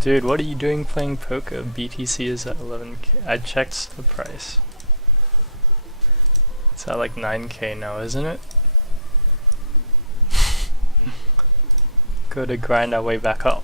Dude, what are you doing playing poker? BTC is at 11k. I checked the price. It's at like 9k now, isn't it? Go to grind our way back up.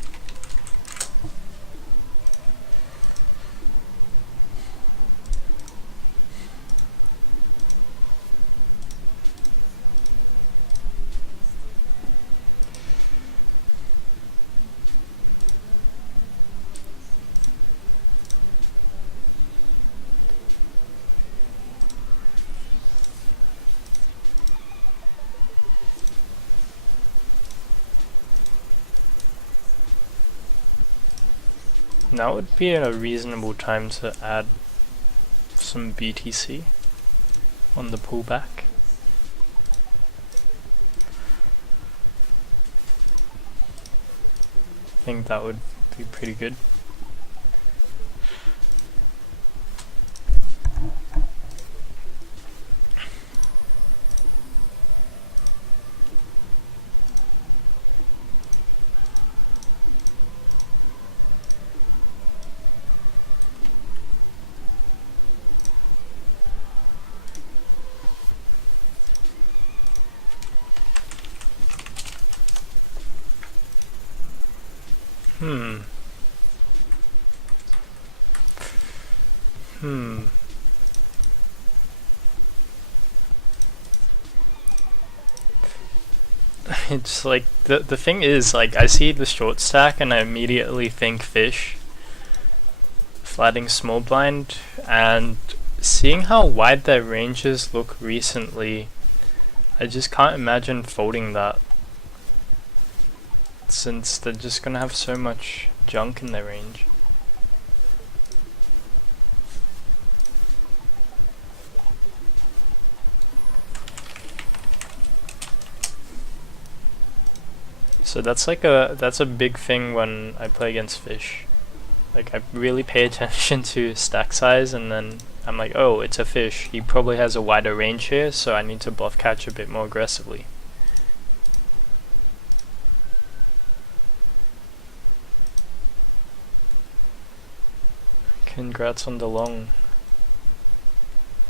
Now would be a reasonable time to add some BTC on the pullback. I think that would be pretty good. It's like, the thing is, like, I see the short stack and I immediately think fish, flatting small blind, and seeing how wide their ranges look recently, I just can't imagine folding that, since they're just gonna have so much junk in their range. So that's a big thing when I play against fish. Like, I really pay attention to stack size, and then I'm like, oh, it's a fish. He probably has a wider range here, so I need to bluff catch a bit more aggressively. Congrats on the long.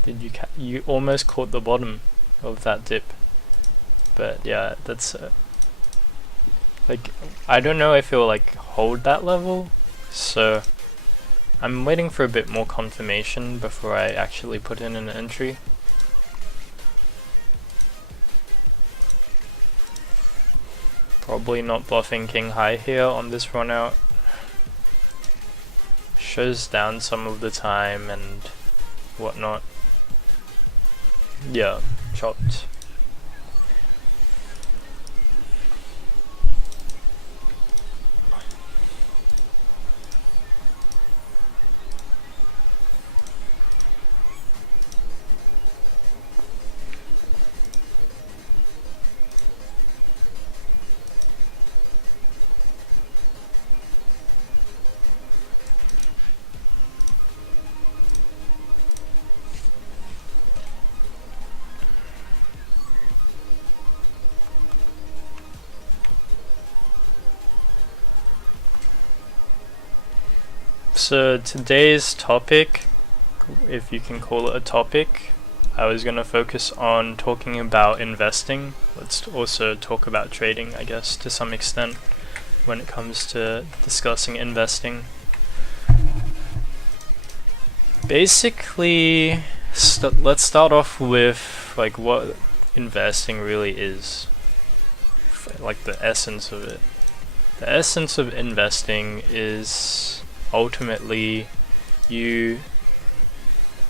Did you almost caught the bottom of that dip. But yeah, that's like, I don't know if it'll like hold that level, so I'm waiting for a bit more confirmation before I actually put in an entry. Probably not bluffing king high here on this run out. Shows down some of the time and whatnot. Yeah, chopped. So today's topic, if you can call it a topic, I was going to focus on talking about investing. Let's also talk about trading, I guess, to some extent when it comes to discussing investing. Basically, let's start off with like what investing really is, like the essence of it. The essence of investing is ultimately you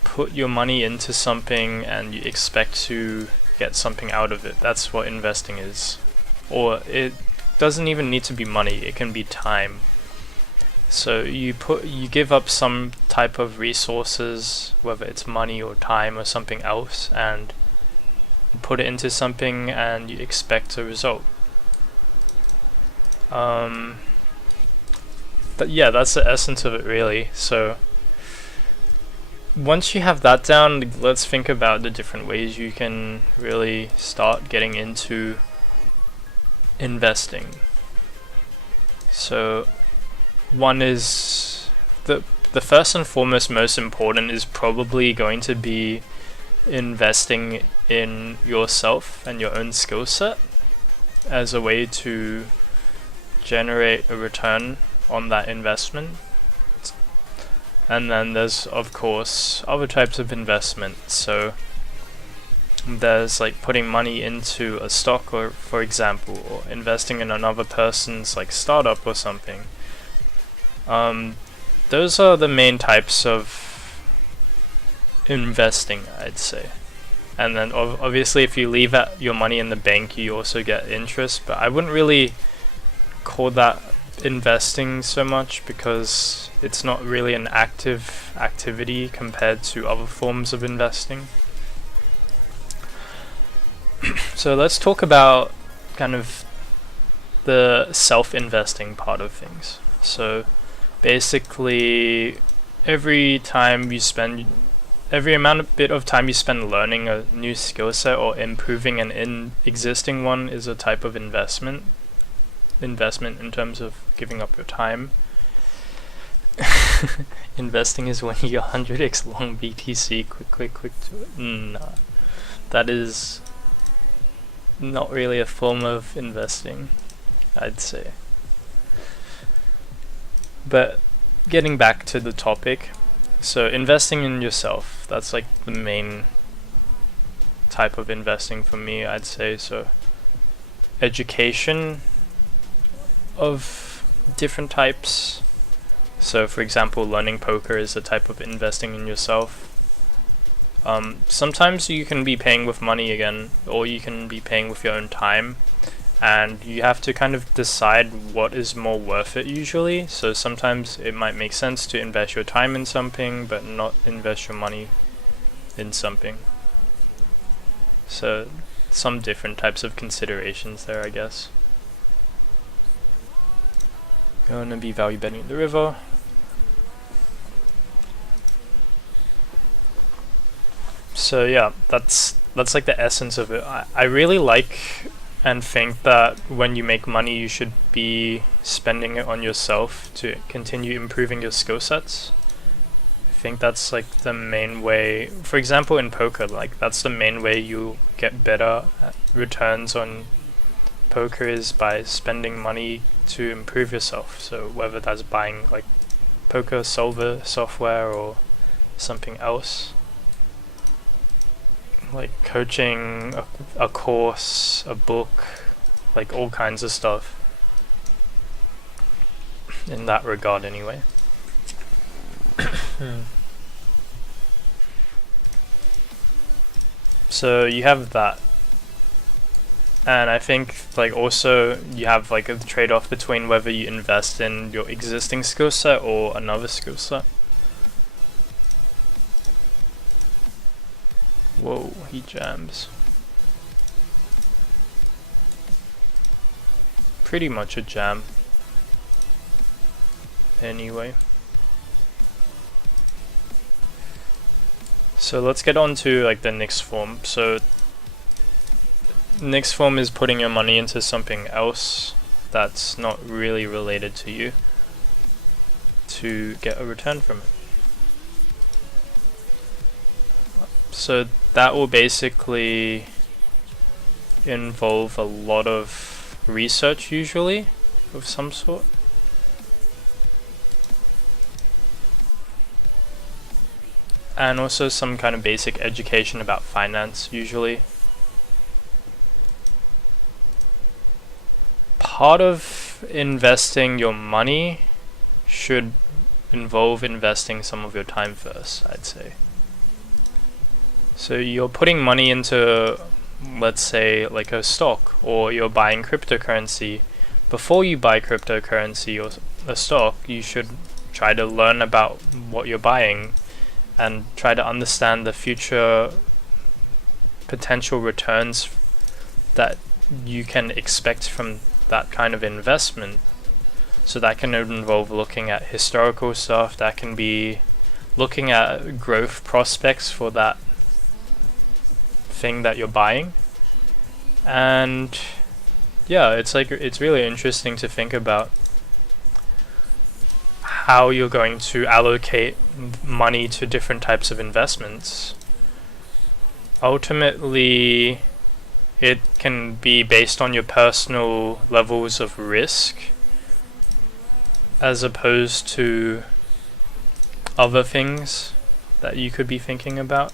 put your money into something and you expect to get something out of it. That's what investing is. Or it doesn't even need to be money, it can be time. So you give up some type of resources, whether it's money or time or something else, and you put it into something and you expect a result. But yeah, that's the essence of it really. So once you have that down, let's think about the different ways you can really start getting into investing. So one is the first and foremost most important is probably going to be investing in yourself and your own skill set as a way to generate a return on that investment. And then there's of course other types of investment. So there's like putting money into a stock, or for example, or investing in another person's like startup or something. Those are the main types of investing, I'd say. And then obviously if you leave your money in the bank, you also get interest, but I wouldn't really call that investing so much because it's not really an active activity compared to other forms of investing. So let's talk about kind of the self-investing part of things. So basically every bit of time you spend learning a new skill set or improving an existing one is a type of investment in terms of giving up your time. Investing is when you 100x long BTC quick to nah. That is not really a form of investing, I'd say. But getting back to the topic, so investing in yourself, that's like the main type of investing for me, I'd say. So education of different types. So for example, learning poker is a type of investing in yourself. Sometimes you can be paying with money again, or you can be paying with your own time, and you have to kind of decide what is more worth it usually. So sometimes it might make sense to invest your time in something but not invest your money in something. So some different types of considerations there, I guess. Gonna be value betting the river. So yeah, that's like the essence of it. I really like and think that when you make money you should be spending it on yourself to continue improving your skill sets. I think that's like the main way. For example, in poker, like that's the main way you get better returns on poker is by spending money to improve yourself. So whether that's buying like poker solver software or something else, like coaching, a course, a book, like all kinds of stuff in that regard anyway. So you have that, and I think like also you have like a trade-off between whether you invest in your existing skill set or another skill set. Whoa, he jams. Pretty much a jam. Anyway. So let's get on to like the next form. So next form is putting your money into something else that's not really related to you to get a return from it. So that will basically involve a lot of research usually of some sort. And also some kind of basic education about finance usually. Part of investing your money should involve investing some of your time first, I'd say. So you're putting money into, let's say, like a stock, or you're buying cryptocurrency. Before you buy cryptocurrency or a stock, you should try to learn about what you're buying and try to understand the future potential returns that you can expect from that kind of investment. So that can involve looking at historical stuff, that can be looking at growth prospects for that thing that you're buying. And yeah, it's really interesting to think about. how you're going to allocate money to different types of investments. Ultimately, it can be based on your personal levels of risk as opposed to other things that you could be thinking about,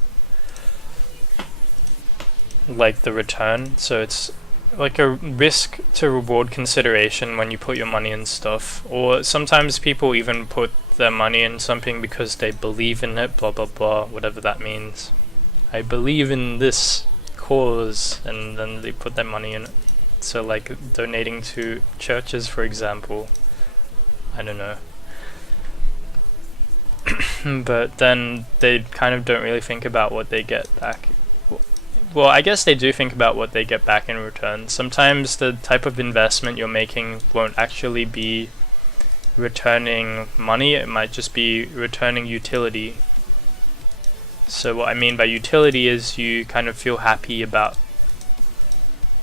like the return. So it's like a risk to reward consideration when you put your money in stuff, or sometimes people even put their money in something because they believe in it, blah blah blah, whatever that means. I believe in this cause, and then they put their money in it. So like donating to churches, for example, I don't know. But then they kind of don't really think about what they get back. Well, I guess they do think about what they get back in return. Sometimes the type of investment you're making won't actually be returning money, it might just be returning utility. So what I mean by utility is you kind of feel happy about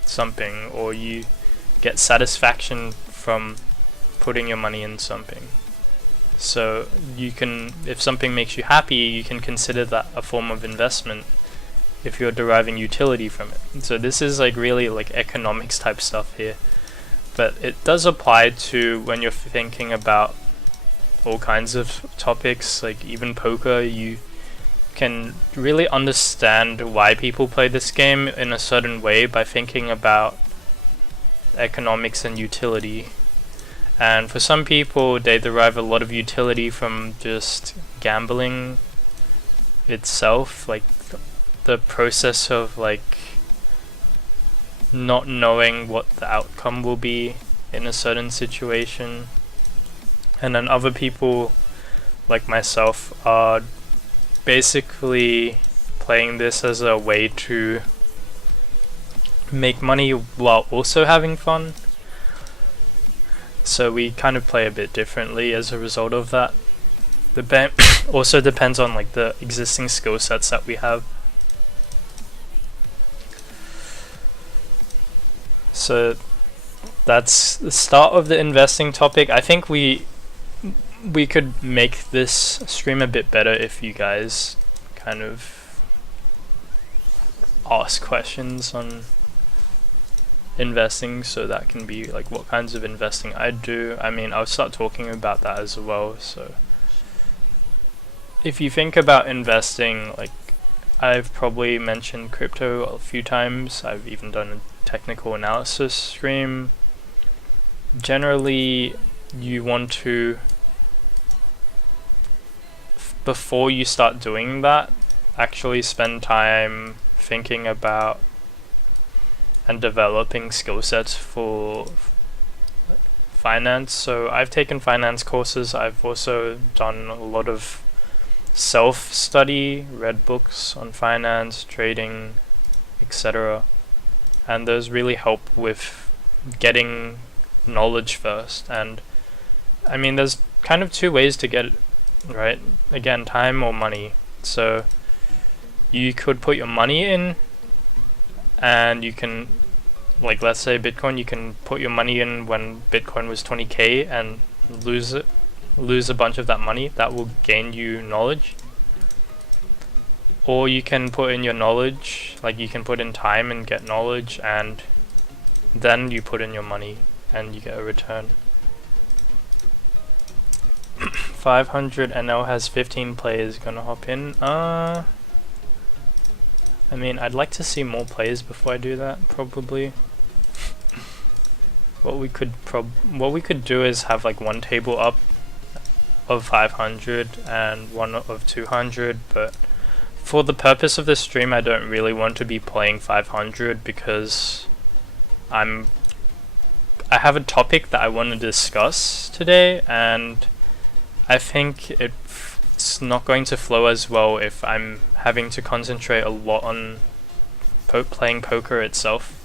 something, or you get satisfaction from putting your money in something. So you can, if something makes you happy, you can consider that a form of investment if you're deriving utility from it. So this is like really like economics type stuff here, but it does apply to when you're thinking about all kinds of topics, like even poker. You can really understand why people play this game in a certain way by thinking about economics and utility. And for some people, they derive a lot of utility from just gambling itself, like the process of like not knowing what the outcome will be in a certain situation. And then other people, like myself, are basically playing this as a way to make money while also having fun. So we kind of play a bit differently as a result of that. The also depends on like the existing skill sets that we have. So that's the start of the investing topic. I think we could make this stream a bit better if you guys kind of ask questions on investing, so that can be like what kinds of investing I do. I mean, I'll start talking about that as well. So if you think about investing, like I've probably mentioned crypto a few times, I've even done a technical analysis stream. Generally, you want to, before you start doing that, actually spend time thinking about and developing skill sets for finance. So I've taken finance courses. I've also done a lot of self-study, read books on finance, trading, etc. And those really help with getting knowledge first. And I mean, there's kind of two ways to get it, right? Again, time or money. So you could put your money in, and you can, like let's say Bitcoin, you can put your money in when Bitcoin was 20k and lose a bunch of that money. That will gain you knowledge. Or you can put in your knowledge, like you can put in time and get knowledge, and then you put in your money and you get a return. 500 NL has 15 players. Gonna hop in. I mean, I'd like to see more players before I do that, probably. What we could do is have like one table up of 500 and one of 200, but for the purpose of this stream, I don't really want to be playing 500 because I have a topic that I want to discuss today, and I think it's not going to flow as well if I'm having to concentrate a lot on playing poker itself.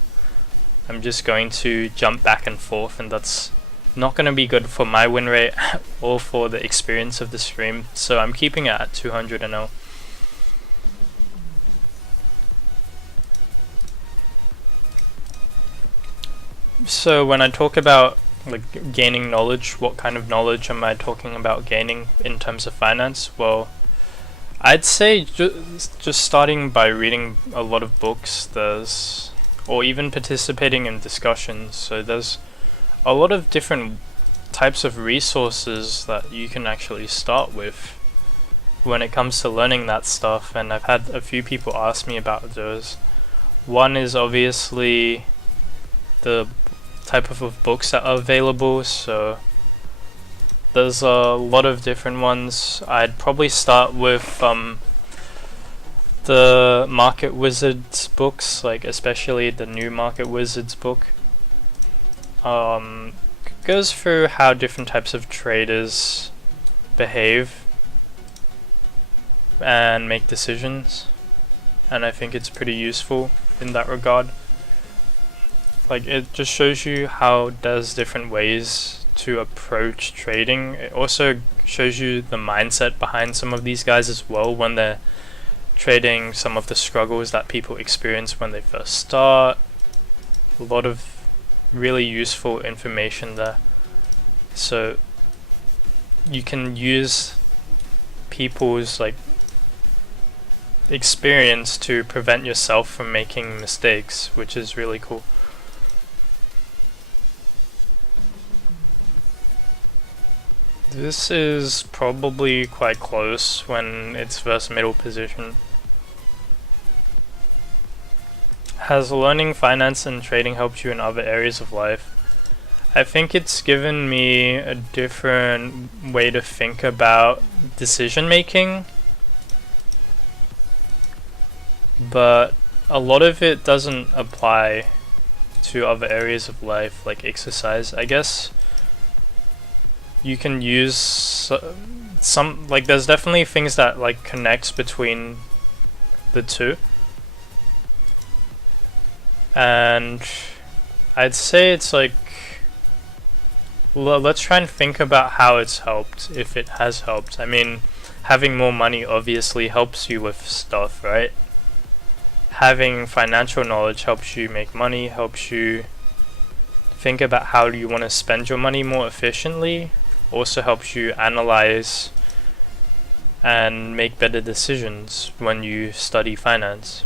I'm just going to jump back and forth, and that's not going to be good for my win rate or for the experience of the stream. So I'm keeping it at 200 NL. So when I talk about like gaining knowledge. What kind of knowledge am I talking about gaining in terms of finance? Well, I'd say just starting by reading a lot of books, or even participating in discussions. So there's a lot of different types of resources that you can actually start with when it comes to learning that stuff, and I've had a few people ask me about those. One is obviously the type of books that are available, so there's a lot of different ones. I'd probably start with the Market Wizards books, like especially the new Market Wizards book. Goes through how different types of traders behave and make decisions, and I think it's pretty useful in that regard. Like, it just shows you how there's different ways to approach trading. It also shows you the mindset behind some of these guys as well when they're trading, some of the struggles that people experience when they first start. A lot of really useful information there. So you can use people's like experience to prevent yourself from making mistakes, which is really cool. This is probably quite close when it's first middle position. Has learning finance and trading helped you in other areas of life? I think it's given me a different way to think about decision making, but a lot of it doesn't apply to other areas of life, like exercise. I guess you can use some, like, there's definitely things that like connects between the two, and I'd say it's like, let's try and think about how it's helped, if it has helped. I mean, having more money obviously helps you with stuff, right? Having financial knowledge helps you make money, helps you think about how you want to spend your money more efficiently, also helps you analyze and make better decisions when you study finance.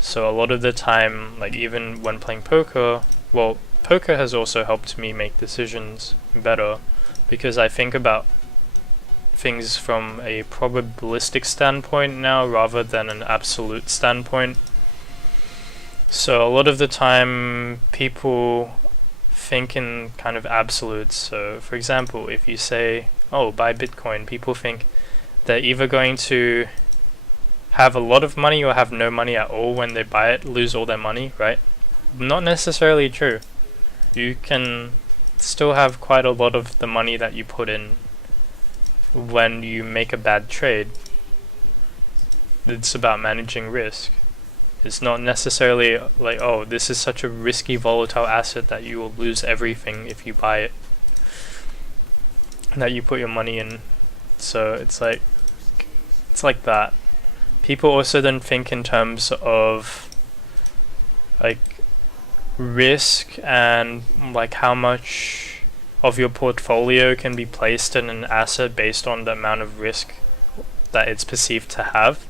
So a lot of the time, like even when playing poker, well, poker has also helped me make decisions better because I think about things from a probabilistic standpoint now rather than an absolute standpoint. So a lot of the time people think in kind of absolutes. So for example, if you say, oh, buy Bitcoin, people think they're either going to have a lot of money or have no money at all when they buy it, lose all their money, right? Not necessarily true. You can still have quite a lot of the money that you put in when you make a bad trade. It's about managing risk. It's not necessarily like, oh, this is such a risky volatile asset that you will lose everything if you buy it, that you put your money in. So it's like that. People also then think in terms of like risk and like how much of your portfolio can be placed in an asset based on the amount of risk that it's perceived to have.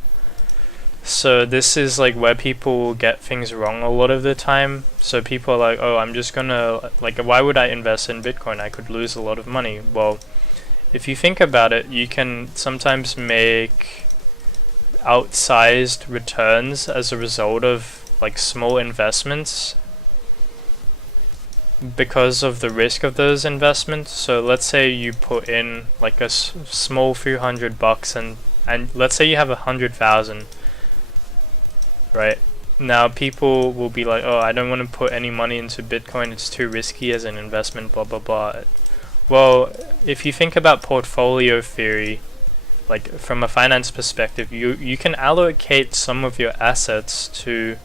So this is like where people get things wrong a lot of the time. So people are like, oh, I'm just gonna, like, why would I invest in Bitcoin? I could lose a lot of money. Well, if you think about it, you can sometimes make outsized returns as a result of like small investments because of the risk of those investments. So let's say you put in like a small few $100 and let's say you have 100,000, right? Now people will be like, oh, I don't want to put any money into Bitcoin, it's too risky as an investment, blah blah blah. Well, if you think about portfolio theory, like from a finance perspective, you can allocate some of your assets to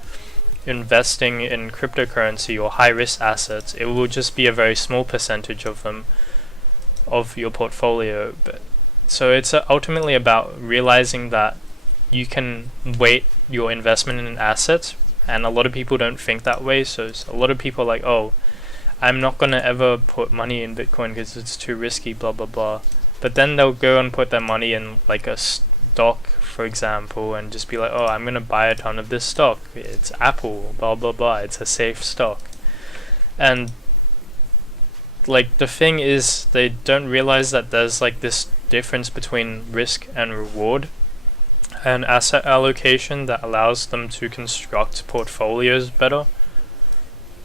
investing in cryptocurrency or high risk assets. It will just be a very small percentage of them, of your portfolio. But so it's ultimately about realizing that you can weight your investment in assets, and a lot of people don't think that way. So a lot of people are like, oh, I'm not gonna ever put money in Bitcoin because it's too risky, blah blah blah. But then they'll go and put their money in like a stock, for example, and just be like, oh, I'm gonna buy a ton of this stock. It's Apple, blah blah blah. It's a safe stock. And like the thing is, they don't realize that there's like this difference between risk and reward and asset allocation that allows them to construct portfolios better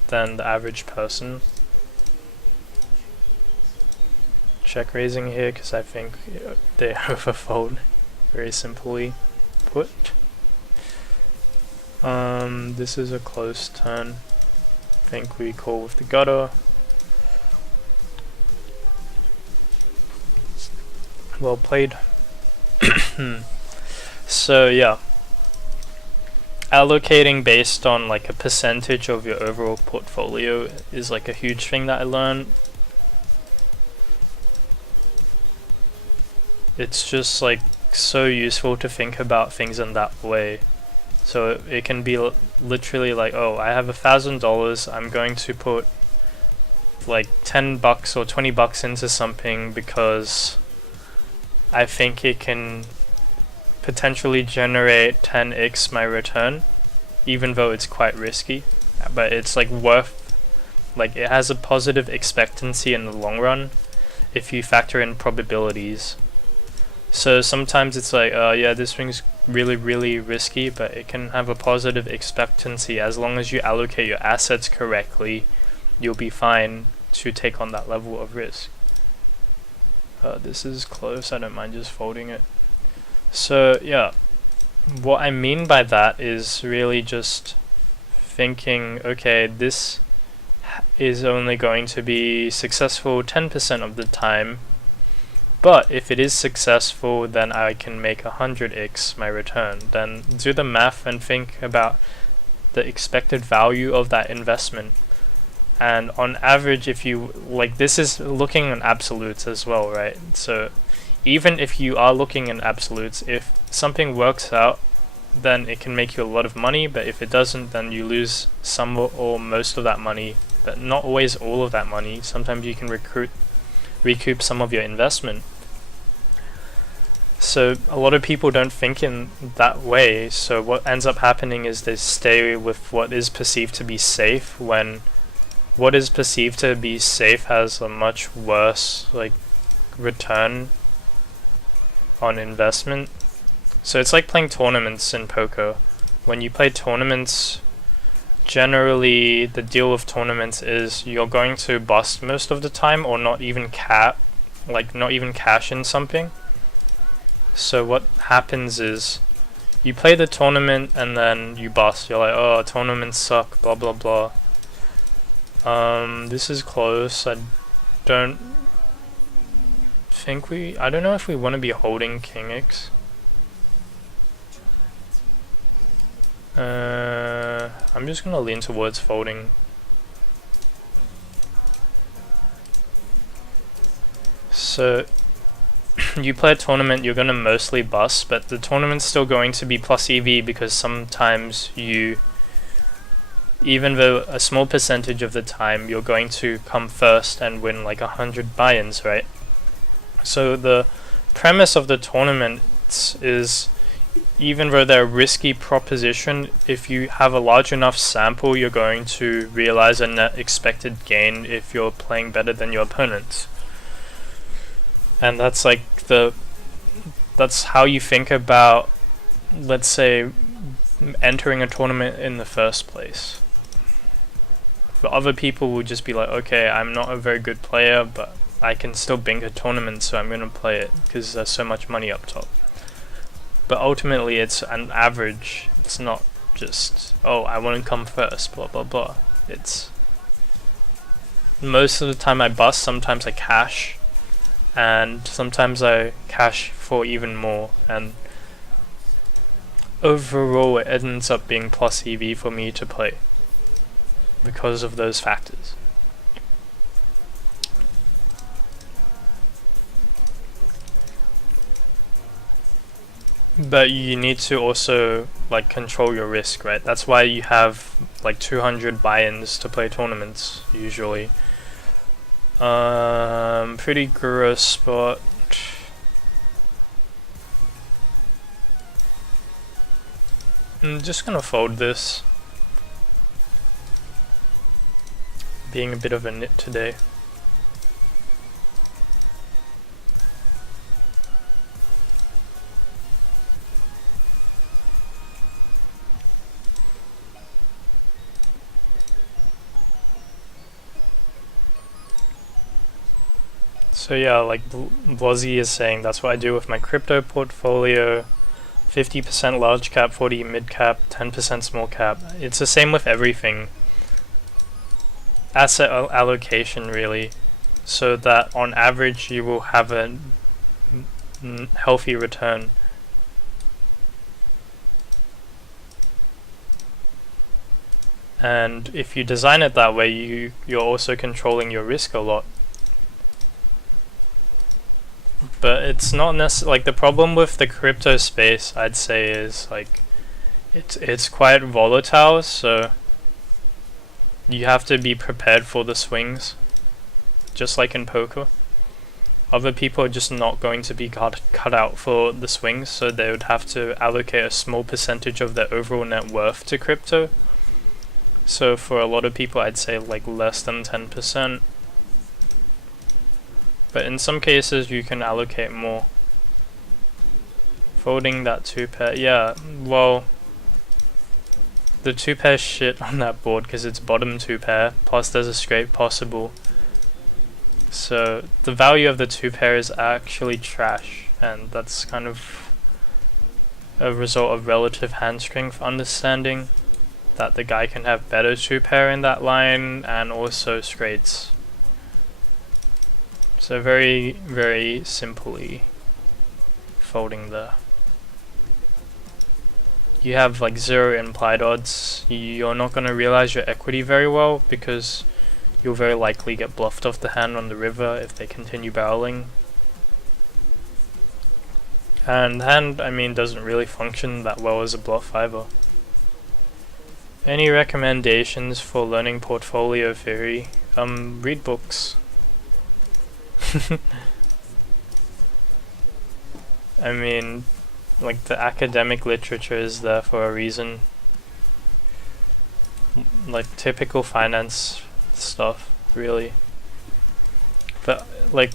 than the average person. Check raising here because I think they overfold, very simply put. This is a close turn. I think we call with the gutter. Well played. So yeah, allocating based on like a percentage of your overall portfolio is like a huge thing that I learned. It's just like so useful to think about things in that way. So it can be literally like, oh, I have $1,000, I'm going to put like $10 or $20 into something because I think it can potentially generate 10x my return, even though it's quite risky, but it's like worth, like it has a positive expectancy in the long run if you factor in probabilities. So sometimes it's like, yeah, this thing's really risky, but it can have a positive expectancy. As long as you allocate your assets correctly, you'll be fine to take on that level of risk. This is close, I don't mind just folding it. So yeah, what I mean by that is really just thinking, okay, this is only going to be successful 10% of the time, but if it is successful, then I can make 100x my return. Then do the math and think about the expected value of that investment. And on average, if you, like, this is looking in absolutes as well, right? So even if you are looking in absolutes, if something works out, then it can make you a lot of money, but if it doesn't, then you lose some or most of that money, but not always all of that money. Sometimes you can recoup some of your investment. So a lot of people don't think in that way, so what ends up happening is they stay with what is perceived to be safe, when what is perceived to be safe has a much worse like return on investment. So it's like playing tournaments in poker. When you play tournaments, generally the deal with tournaments is you're going to bust most of the time, or not even cash in something. So what happens is you play the tournament and then you bust. You're like, oh, tournaments suck, blah blah blah. This is close. I don't know if we want to be holding King X. I'm just gonna lean towards folding. So you play a tournament, you're gonna mostly bust, but the tournament's still going to be plus EV because sometimes even though a small percentage of the time you're going to come first and win like 100 buy-ins, right? So the premise of the tournaments is, even though they're a risky proposition, if you have a large enough sample, you're going to realize a net expected gain if you're playing better than your opponents. And that's like that's how you think about, let's say, entering a tournament in the first place. But other people will just be like, okay, I'm not a very good player, but I can still bink a tournament, so I'm going to play it because there's so much money up top. But ultimately it's an average. It's not just, oh, I want to come first, blah blah blah. It's most of the time I bust, sometimes I cash, and sometimes I cash for even more, and overall it ends up being plus EV for me to play because of those factors. But you need to also like control your risk, right? That's why you have like 200 buy-ins to play tournaments usually. Pretty gross spot. I'm just gonna fold this. Being a bit of a nit today. So yeah, like Blozzy is saying, that's what I do with my crypto portfolio. 50% large cap, 40 mid cap, 10% small cap. It's the same with everything. Asset allocation really, so that on average you will have a healthy return. And if you design it that way, you're also controlling your risk a lot. But it's not necessarily like the problem with the crypto space, I'd say, is like it's quite volatile, so you have to be prepared for the swings, just like in poker. Other people are just not going to be cut out for the swings, so they would have to allocate a small percentage of their overall net worth to crypto. So for a lot of people, I'd say like less than 10%. But in some cases you can allocate more. Folding that 2-pair, yeah, well, the 2-pair shit on that board because it's bottom 2-pair, plus there's a straight possible. So the value of the 2-pair is actually trash, and that's kind of a result of relative hand strength understanding, that the guy can have better 2-pair in that line and also straights. So very, very simply folding there. You have like 0 implied odds. You're not going to realize your equity very well because you'll very likely get bluffed off the hand on the river if they continue barreling. And the hand, I mean, doesn't really function that well as a bluff either. Any recommendations for learning portfolio theory? Read books. I mean, like the academic literature is there for a reason. Like typical finance stuff, really. But like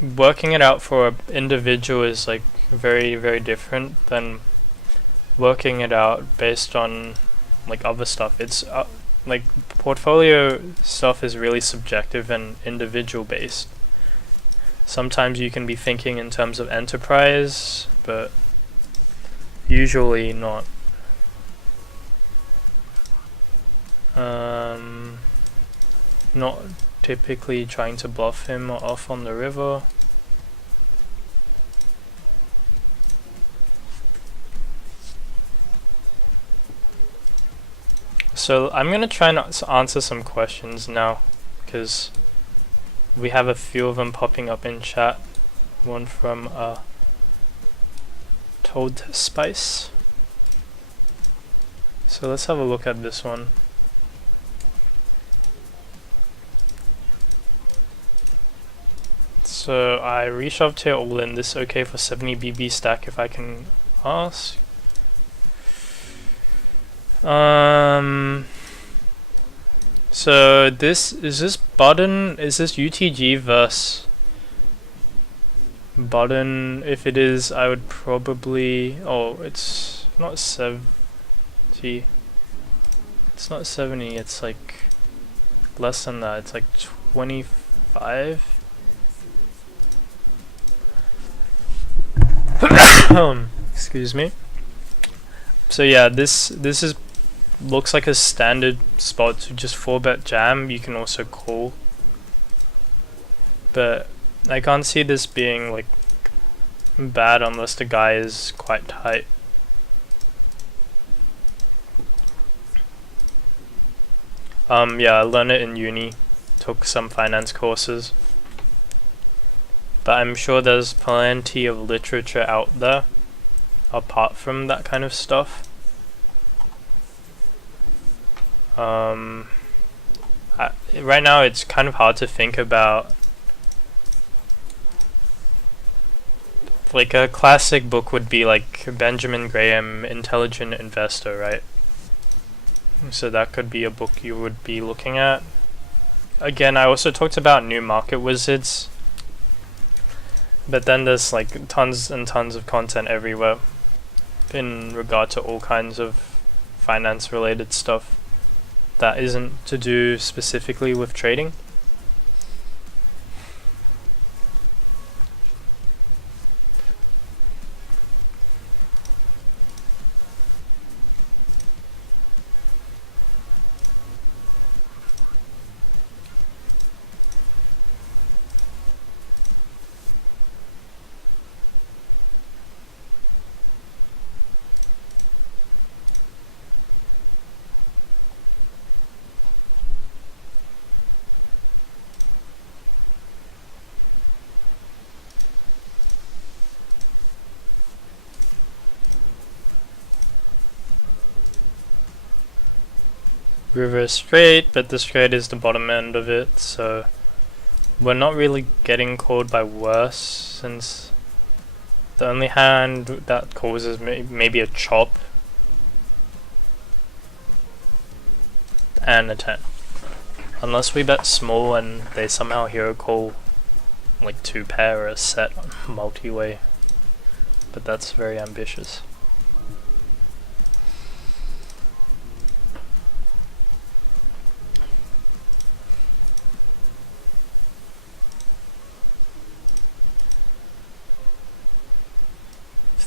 working it out for an individual is like very, very different than working it out based on like other stuff. It's like portfolio stuff is really subjective and individual based. Sometimes you can be thinking in terms of enterprise, but usually not. Not typically trying to bluff him off on the river. So I'm gonna try and answer some questions now, because we have a few of them popping up in chat. One from Toad Spice. So let's have a look at this one. So I reshoved here all in. This okay for 70 BB stack if I can ask. So this button, is this UTG versus button? If it is, I would probably, oh, it's not 70. It's not 70, it's like less than that. It's like 25. Excuse me. So yeah, this is looks like a standard spot to just 4-bet jam. You can also call, but I can't see this being like bad unless the guy is quite tight. Yeah, I learned it in uni, took some finance courses, but I'm sure there's plenty of literature out there apart from that kind of stuff. Right now it's kind of hard to think about. Like a classic book would be like Benjamin Graham, Intelligent Investor, right? So that could be a book you would be looking at. Again, I also talked about New Market Wizards, but then there's like tons and tons of content everywhere in regard to all kinds of finance related stuff that isn't to do specifically with trading. River straight, but the straight is the bottom end of it, so we're not really getting called by worse, since the only hand that causes maybe a chop and a 10. Unless we bet small and they somehow hero call like 2 pair or a set multi-way, but that's very ambitious.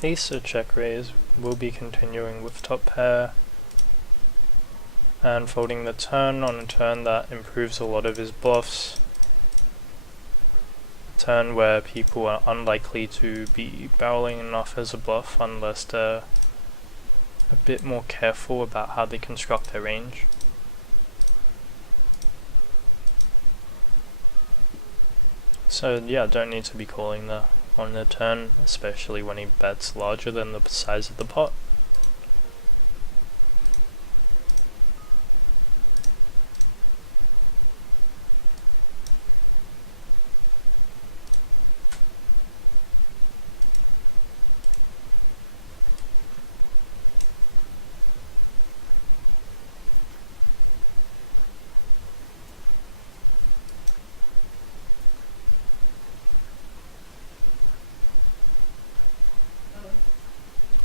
Ace or check raise, will be continuing with top pair and folding the turn on a turn that improves a lot of his bluffs. Turn where people are unlikely to be barreling enough as a bluff unless they're a bit more careful about how they construct their range. So yeah, don't need to be calling there on the turn, especially when he bets larger than the size of the pot.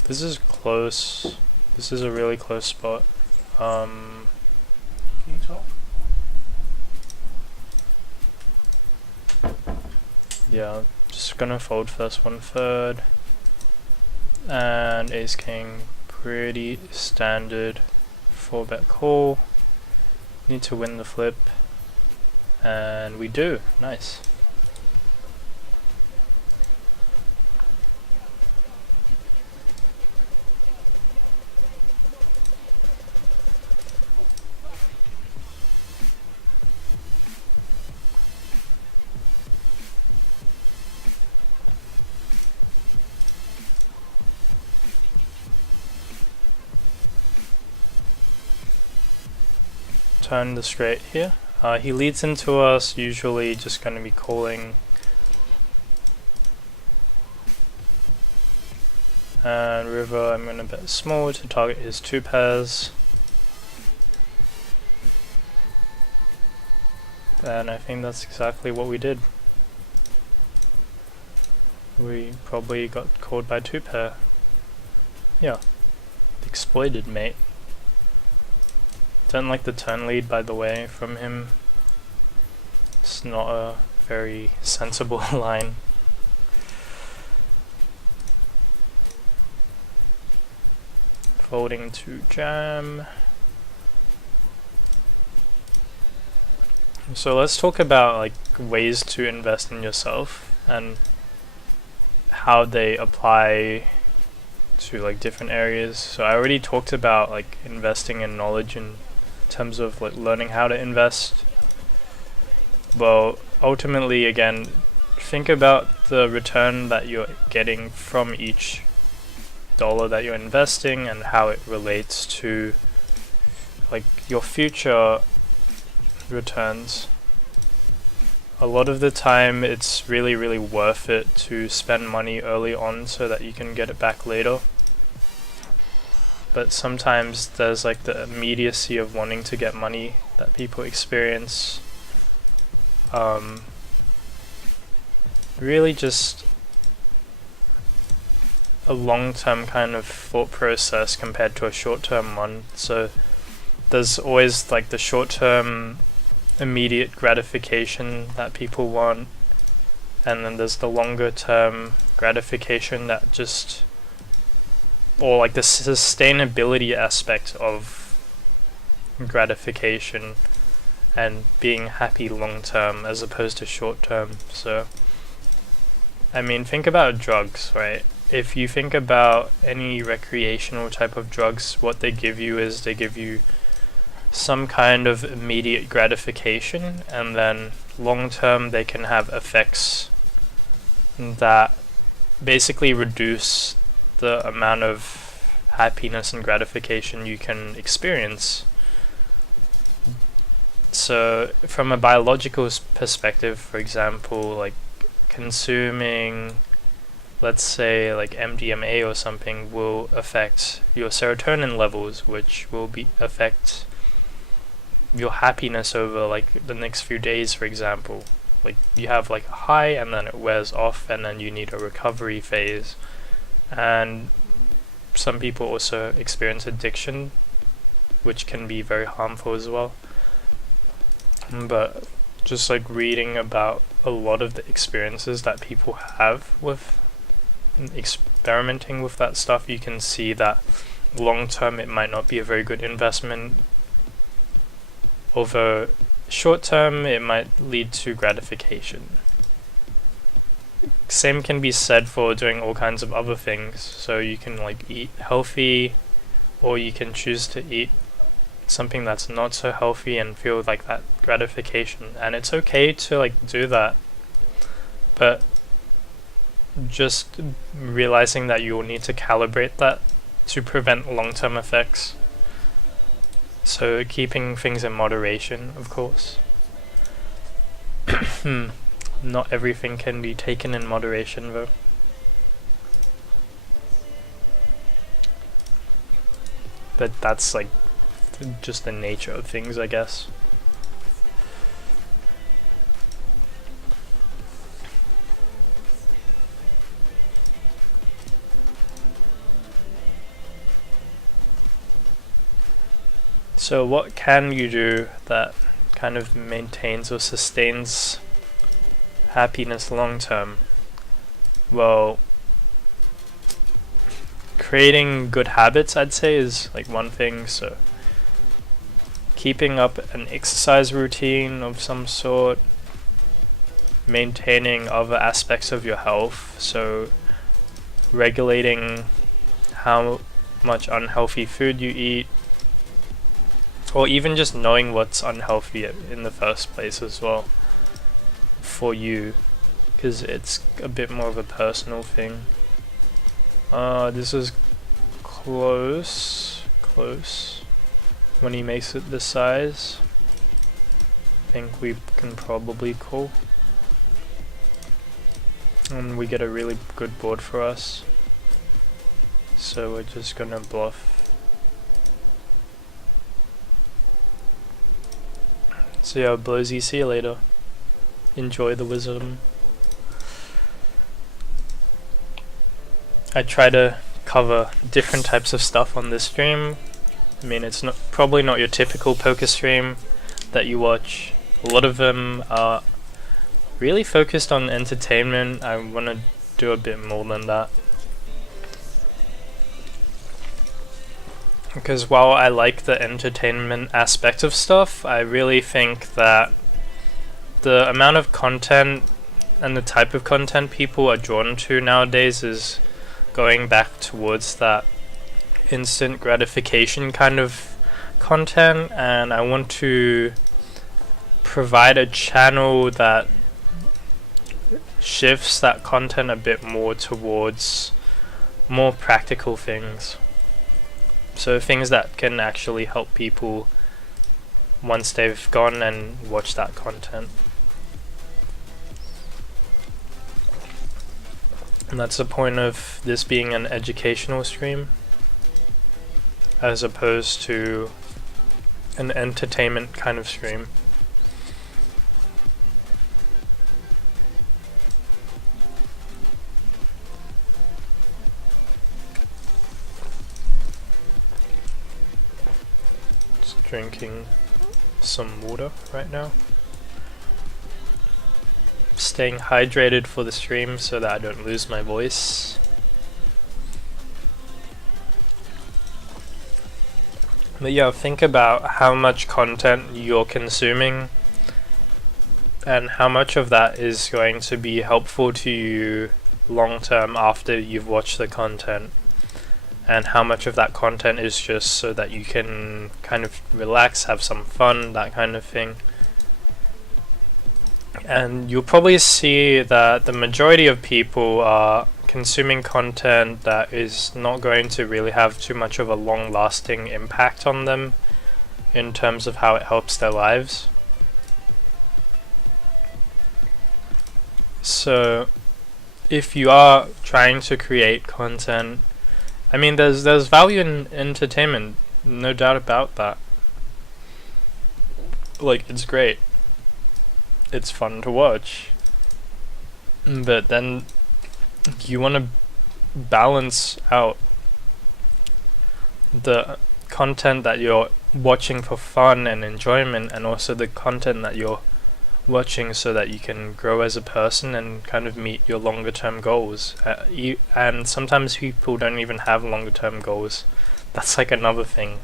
This is close. This is a really close spot. Can you talk? Yeah, just gonna fold first 1/3. And ace king, pretty standard 4-bet call. Need to win the flip. And we do. Nice. Turn the straight here. He leads into us, usually just going to be calling. And river, I'm going to bet small to target his 2 pairs. And I think that's exactly what we did. We probably got called by 2 pair. Yeah. Exploited, mate. Don't like the turn lead, by the way, from him. It's not a very sensible line. Folding to jam. So let's talk about like ways to invest in yourself and how they apply to like different areas. So I already talked about like investing in knowledge in terms of like learning how to invest. Well, ultimately, again, think about the return that you're getting from each dollar that you're investing and how it relates to like your future returns, a lot of the time it's really worth it to spend money early on so that you can get it back later. But sometimes there's like the immediacy of wanting to get money that people experience. Really just a long-term kind of thought process compared to a short-term one. So there's always like the short-term immediate gratification that people want, and then there's the longer-term gratification that just, or like the sustainability aspect of gratification and being happy long-term as opposed to short-term. So I mean, think about drugs, right? If you think about any recreational type of drugs, what they give you is they give you some kind of immediate gratification, and then long term they can have effects that basically reduce the amount of happiness and gratification you can experience. So from a biological perspective, for example, like consuming, let's say like MDMA or something, will affect your serotonin levels, which will affect your happiness over like the next few days, for example. Like you have like a high and then it wears off and then you need a recovery phase. And some people also experience addiction, which can be very harmful as well. But just like reading about a lot of the experiences that people have with experimenting with that stuff, you can see that long term it might not be a very good investment. Over short term it might lead to gratification. Same can be said for doing all kinds of other things. So you can like eat healthy, or you can choose to eat something that's not so healthy and feel like that gratification, and it's okay to like do that, but just realizing that you will need to calibrate that to prevent long-term effects. So keeping things in moderation, of course. Not everything can be taken in moderation though. But that's like just the nature of things, I guess. So what can you do that kind of maintains or sustains happiness long term? Well, creating good habits, I'd say, is like one thing. So keeping up an exercise routine of some sort, maintaining other aspects of your health, so regulating how much unhealthy food you eat, or even just knowing what's unhealthy in the first place as well for you, because it's a bit more of a personal thing. This is close. When he makes it this size, I think we can probably call. And we get a really good board for us. So we're just gonna bluff. So yeah, Blowsy, see you later. Enjoy the wisdom. I try to cover different types of stuff on this stream. I mean, it's probably not your typical poker stream that you watch. A lot of them are really focused on entertainment. I want to do a bit more than that. Because while I like the entertainment aspect of stuff, I really think that the amount of content and the type of content people are drawn to nowadays is going back towards that instant gratification kind of content, and I want to provide a channel that shifts that content a bit more towards more practical things. So things that can actually help people once they've gone and watched that content. And that's the point of this being an educational stream, as opposed to an entertainment kind of stream. Just drinking some water right now. Staying hydrated for the stream so that I don't lose my voice. But yeah, think about how much content you're consuming and how much of that is going to be helpful to you long term after you've watched the content, and how much of that content is just so that you can kind of relax, have some fun, that kind of thing. And you'll probably see that the majority of people are consuming content that is not going to really have too much of a long-lasting impact on them in terms of how it helps their lives. So if you are trying to create content, I mean, there's value in entertainment, no doubt about that. Like, it's great. It's fun to watch. But then you want to balance out the content that you're watching for fun and enjoyment, and also the content that you're watching so that you can grow as a person and kind of meet your longer term goals. And sometimes people don't even have longer term goals. That's like another thing.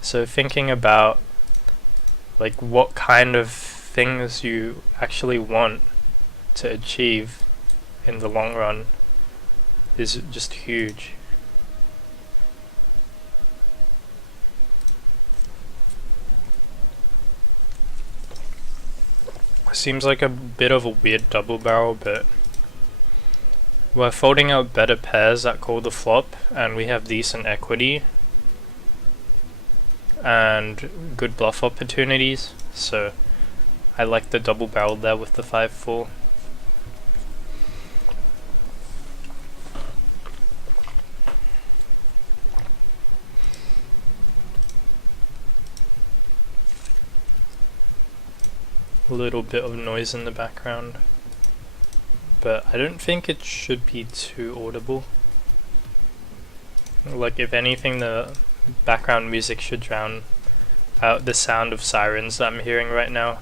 So thinking about like what kind of things you actually want to achieve in the long run is just huge. Seems like a bit of a weird double barrel, but we're folding out better pairs that call the flop, and we have decent equity and good bluff opportunities, so I like the double barrel there with the 5-4. A little bit of noise in the background, but I don't think it should be too audible. Like, if anything, the background music should drown out the sound of sirens that I'm hearing right now.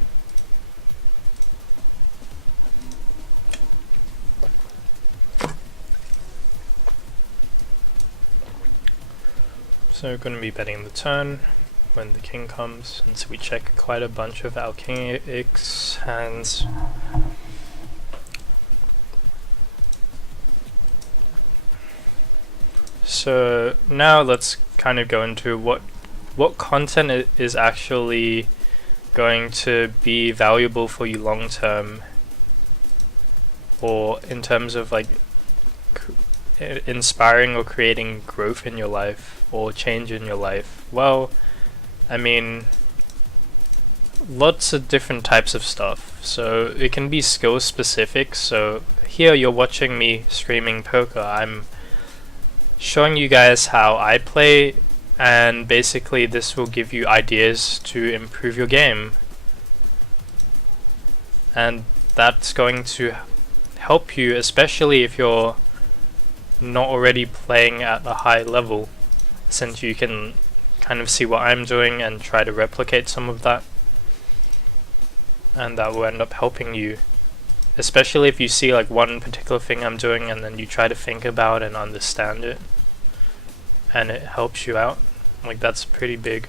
So we're going to be betting the turn when the king comes, and so we check quite a bunch of our king X hands. So now let's kind of go into what content is actually going to be valuable for you long term, or in terms of like inspiring or creating growth in your life or change in your life. Well, I mean, lots of different types of stuff. So it can be skill specific. So here you're watching me streaming poker. I'm showing you guys how I play, and basically this will give you ideas to improve your game. And that's going to help you, especially if you're not already playing at a high level, since you can kind of see what I'm doing and try to replicate some of that, and that will end up helping you, especially if you see like one particular thing I'm doing and then you try to think about and understand it, and it helps you out. Like, that's pretty big.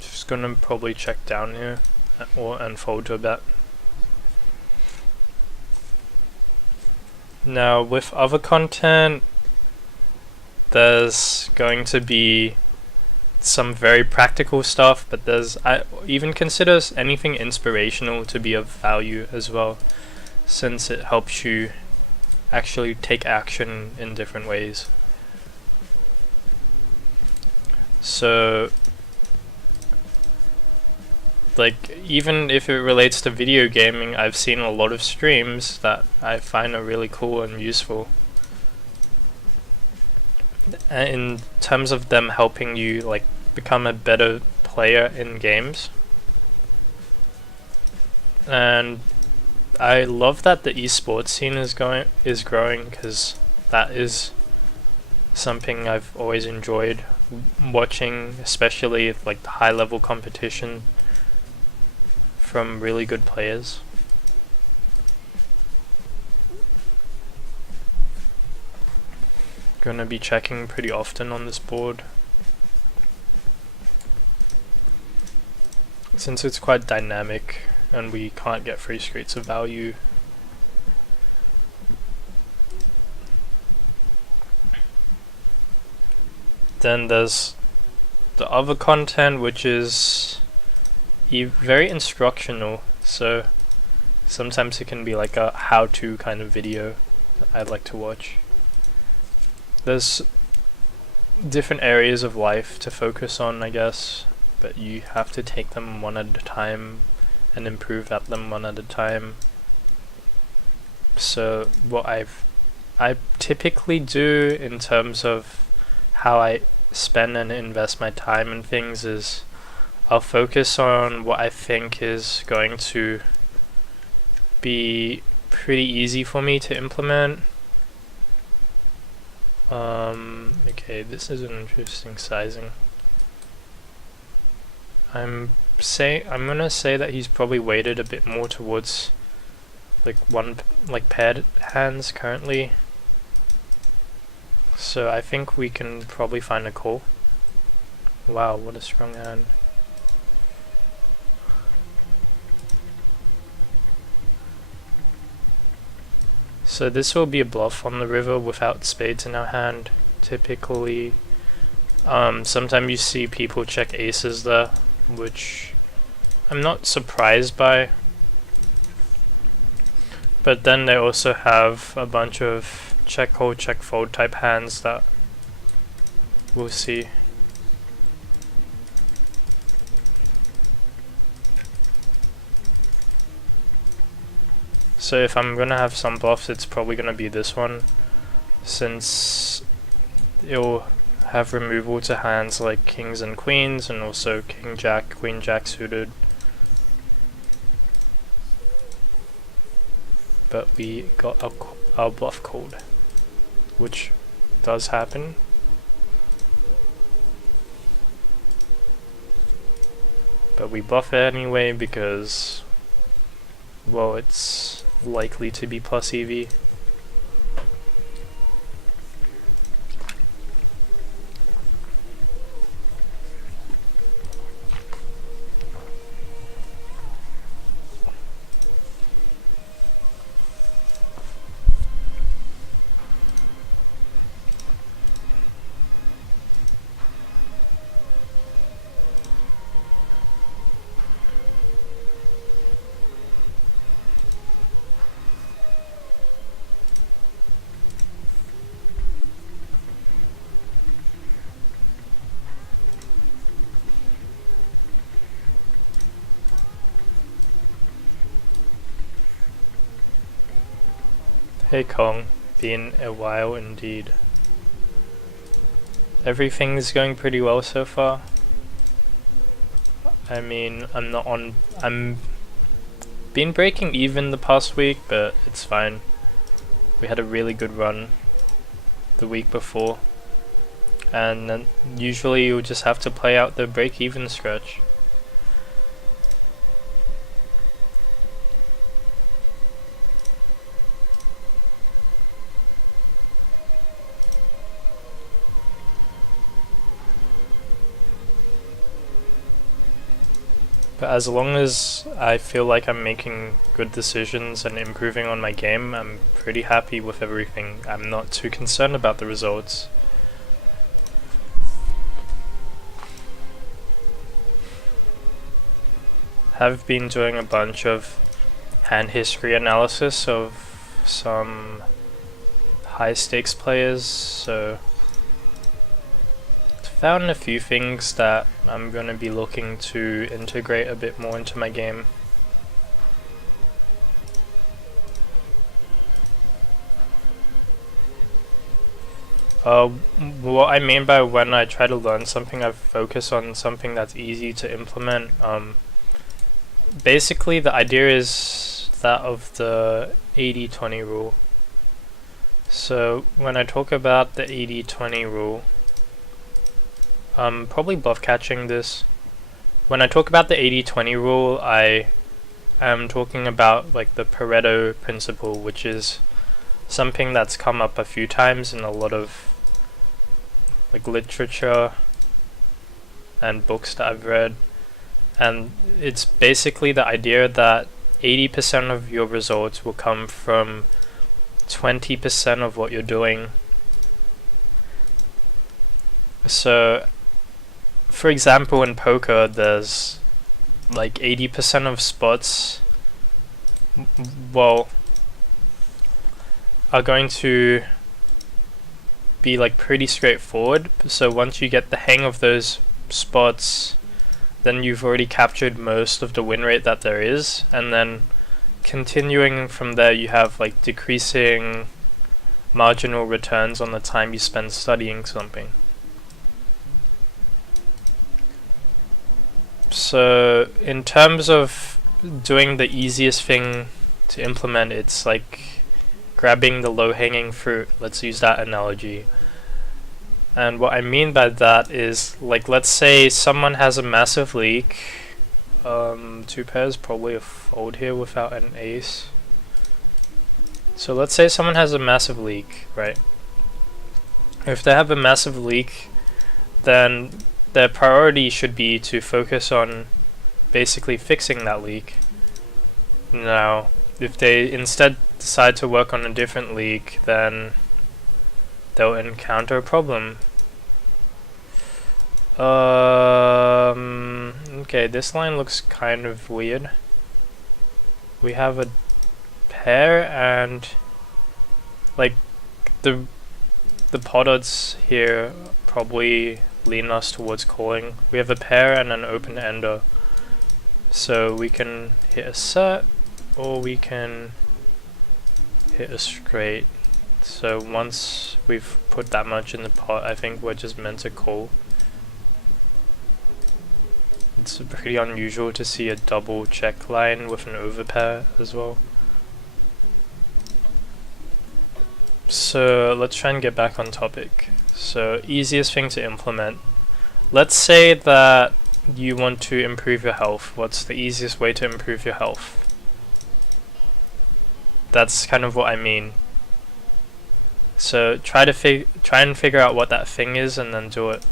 Just gonna probably check down here or unfold to a bet. Now with other content, there's going to be some very practical stuff, but I even consider anything inspirational to be of value as well, since it helps you actually take action in different ways. So, like, even if it relates to video gaming, I've seen a lot of streams that I find are really cool and useful in terms of them helping you like become a better player in games. And I love that the esports scene is growing, because that is something I've always enjoyed watching, especially like the high level competition from really good players. Gonna be checking pretty often on this board, since it's quite dynamic and we can't get free streets of value. Then there's the other content, which is very instructional, so sometimes it can be like a how-to kind of video that I'd like to watch. There's different areas of life to focus on, I guess, but you have to take them one at a time and improve at them one at a time. So what I typically do in terms of how I spend and invest my time in things is I'll focus on what I think is going to be pretty easy for me to implement. Okay, this is an interesting sizing. I'm gonna say that he's probably weighted a bit more towards like paired hands currently. So I think we can probably find a call. Wow, what a strong hand. So this will be a bluff on the river without spades in our hand. Typically, sometimes you see people check aces there, which I'm not surprised by. But then they also have a bunch of check hold, check fold type hands that we'll see. So if I'm gonna have some bluffs, it's probably gonna be this one, since it'll have removal to hands like kings and queens, and also king jack, queen jack suited. But we got our bluff called, which does happen. But we bluff it anyway because, well, it's likely to be plus EV. Hey Kong, been a while indeed. Everything's going pretty well so far. I mean, I'm been breaking even the past week, but it's fine. We had a really good run the week before, and then usually you just have to play out the break even stretch. But as long as I feel like I'm making good decisions and improving on my game, I'm pretty happy with everything. I'm not too concerned about the results. have been doing a bunch of hand history analysis of some high stakes players, so found a few things that I'm going to be looking to integrate a bit more into my game. What I mean by when I try to learn something, I focus on something that's easy to implement. Basically, the idea is that of the 80-20 rule. So when I talk about the 80-20 rule, I'm probably bluff catching this. When I talk about the 80-20 rule, I am talking about like the Pareto principle, which is something that's come up a few times in a lot of like literature and books that I've read, and it's basically the idea that 80% of your results will come from 20% of what you're doing. So for example, in poker there's like 80% of spots are going to be like pretty straightforward, so once you get the hang of those spots, then you've already captured most of the win rate that there is, and then continuing from there you have like decreasing marginal returns on the time you spend studying something. So in terms of doing the easiest thing to implement, it's like grabbing the low-hanging fruit. Let's use that analogy. And what I mean by that is, like, let's say someone has a massive leak. Two pairs, probably a fold here without an ace. So let's say someone has a massive leak, right? If they have a massive leak, then their priority should be to focus on basically fixing that leak. Now, if they instead decide to work on a different leak, then they'll encounter a problem. Okay, this line looks kind of weird. We have a pair and like the pot odds here probably lean us towards calling. We have a pair and an open ender, so we can hit a set or we can hit a straight. So once we've put that much in the pot, I think we're just meant to call. It's pretty unusual to see a double check line with an overpair as well. So let's try and get back on topic. So easiest thing to implement. Let's say that you want to improve your health. What's the easiest way to improve your health? That's kind of what I mean. So try and figure out what that thing is and then do it.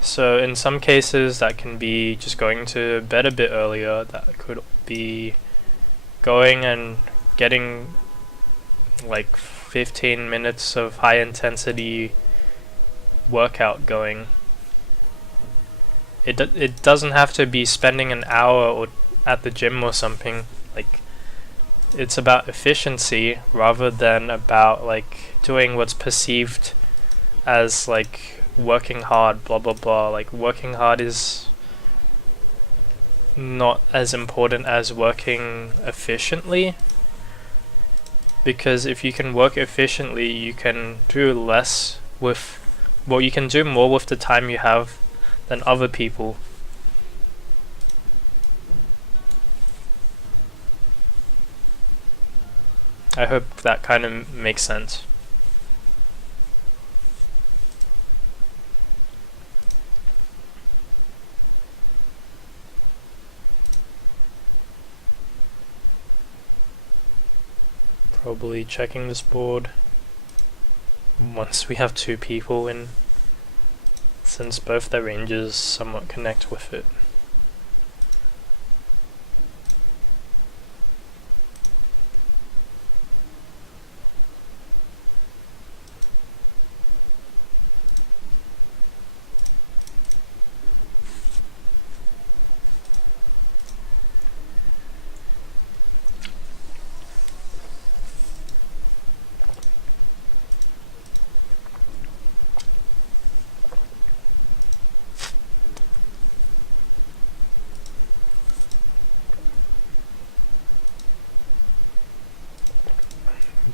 So in some cases that can be just going to bed a bit earlier. That could be going and getting like 15 minutes of high intensity workout going. It doesn't have to be spending an hour or at the gym or something. Like, it's about efficiency rather than about like doing what's perceived as like working hard, blah blah blah. Like, working hard is not as important as working efficiently, because if you can work efficiently you can do less with, well, you can do more with the time you have than other people. I hope that kind of makes sense. Probably checking this board once we have two people in, since both their ranges somewhat connect with it.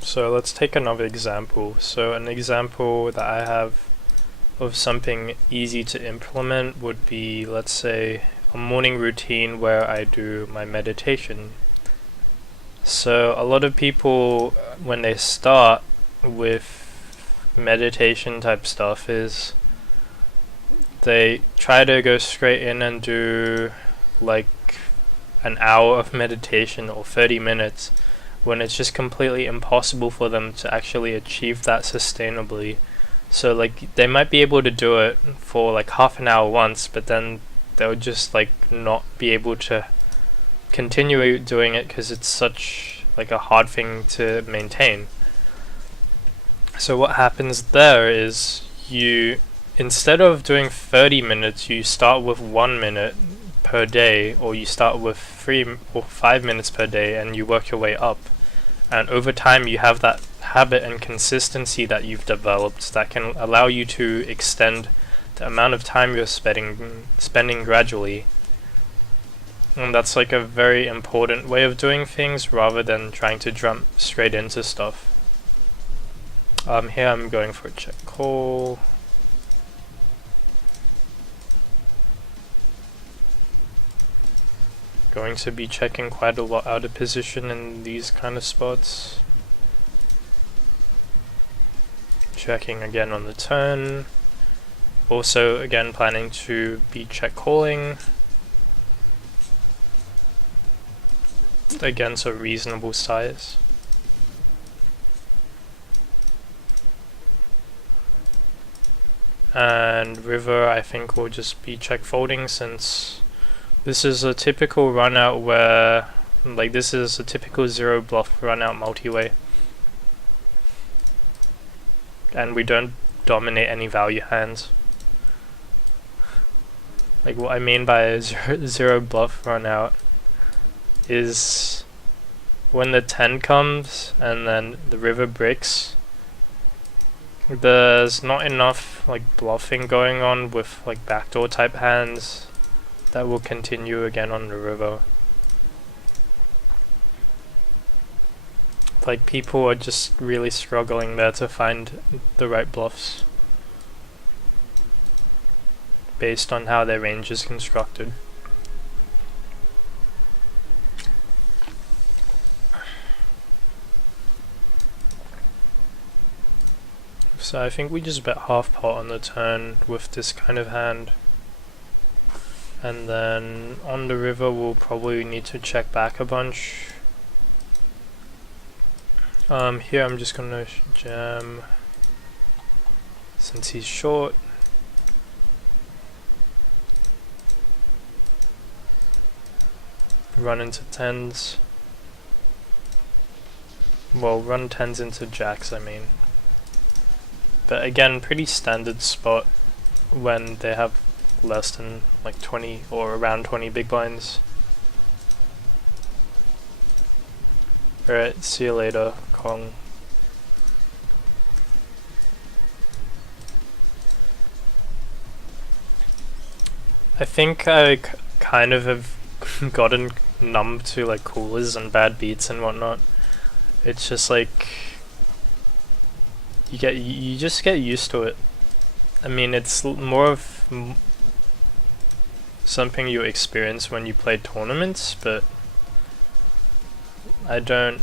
So let's take another example. So an example that I have of something easy to implement would be, let's say, a morning routine where I do my meditation. So a lot of people, when they start with meditation type stuff, is they try to go straight in and do like an hour of meditation or 30 minutes, when it's just completely impossible for them to actually achieve that sustainably. So like they might be able to do it for like half an hour once, but then they'll just like not be able to continue doing it because it's such like a hard thing to maintain. So what happens there is, you, instead of doing 30 minutes, you start with 1 minute per day, or you start with 3 or 5 minutes per day, and you work your way up. And over time you have that habit and consistency that you've developed that can allow you to extend the amount of time you're spending gradually. And that's like a very important way of doing things, rather than trying to jump straight into stuff. Here I'm going for a check call. Going to be checking quite a lot out of position in these kind of spots. Checking again on the turn. Also again planning to be check calling. Again, so reasonable size. And river, I think we'll just be check folding, since this is a typical run out where, like, this is a typical zero bluff run out multi-way. And we don't dominate any value hands. Like, what I mean by a zero bluff run out is when the 10 comes and then the river breaks, there's not enough like bluffing going on with like backdoor type hands that will continue again on the river. Like, people are just really struggling there to find the right bluffs based on how their range is constructed. So I think we just bet half pot on the turn with this kind of hand. And then on the river we'll probably need to check back a bunch. Here I'm just gonna jam since he's short. Run into 10s. Well, run 10s into jacks, I mean. But again, pretty standard spot when they have less than like 20 or around 20 big blinds. Alright, see you later, Kong. I think I kind of have gotten numb to like coolers and bad beats and whatnot. It's just like you just get used to it. I mean, it's more of something you experience when you play tournaments, but I don't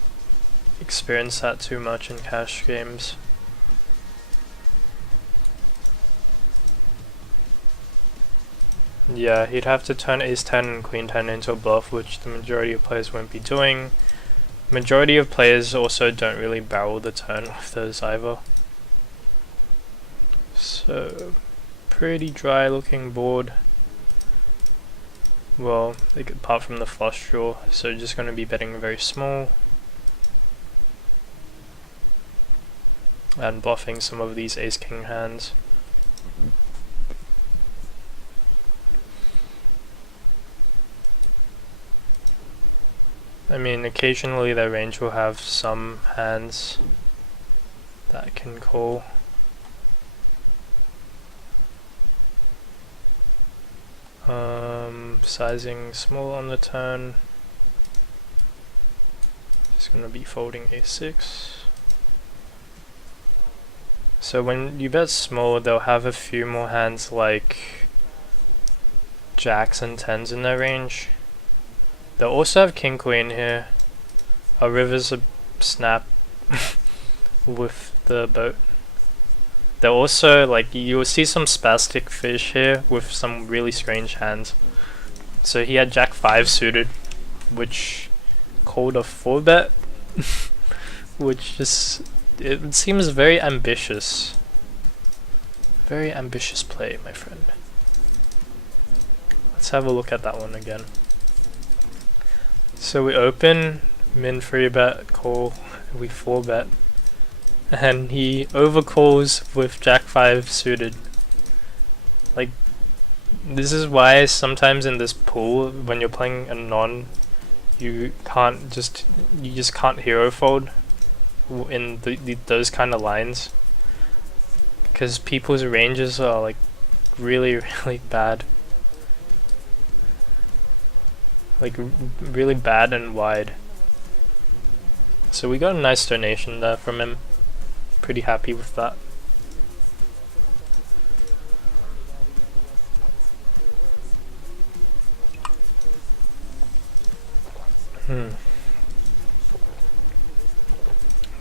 experience that too much in cash games. Yeah, he'd have to turn ace 10 and queen 10 into a bluff, which the majority of players won't be doing. Majority of players also don't really barrel the turn with those either. So, pretty dry looking board. Well, apart from the flush draw, so just going to be betting very small. And bluffing some of these ace-king hands. I mean, occasionally their range will have some hands that can call. Sizing small on the turn. Just gonna be folding a6. So when you bet small, they'll have a few more hands like jacks and tens in their range. They'll also have king queen here. Our river's a snap with the boat. They'll also, like, you'll see some spastic fish here with some really strange hands. So he had jack 5 suited, which called a 4-bet, which just, it seems very ambitious. Very ambitious play, my friend. Let's have a look at that one again. So we open, min 3-bet, call, we 4-bet. And he overcalls with jack 5 suited. Like, this is why sometimes in this pool, when you're playing a non, you just can't hero fold in those kind of lines, because people's ranges are like really bad, like really bad and wide. So we got a nice donation there from him. Pretty happy with that.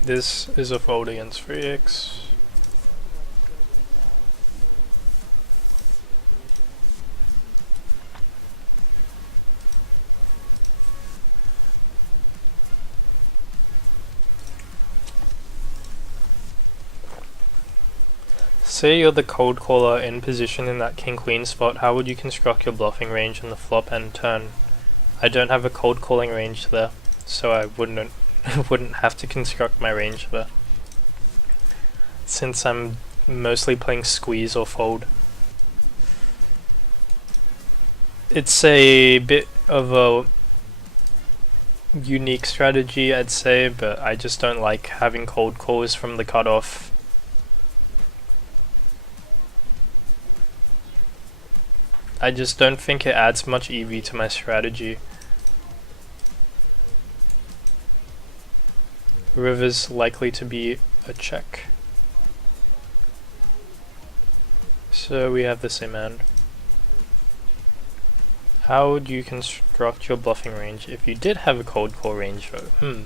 This is a fold against 3x. Say you're the cold caller in position in that king-queen spot, how would you construct your bluffing range on the flop and turn? I don't have a cold calling range there, so I wouldn't have to construct my range there, since I'm mostly playing squeeze or fold. It's a bit of a unique strategy, I'd say, but I just don't like having cold calls from the cutoff. I just don't think it adds much EV to my strategy. River's likely to be a check. So we have the same hand. How would you construct your bluffing range if you did have a cold call range though?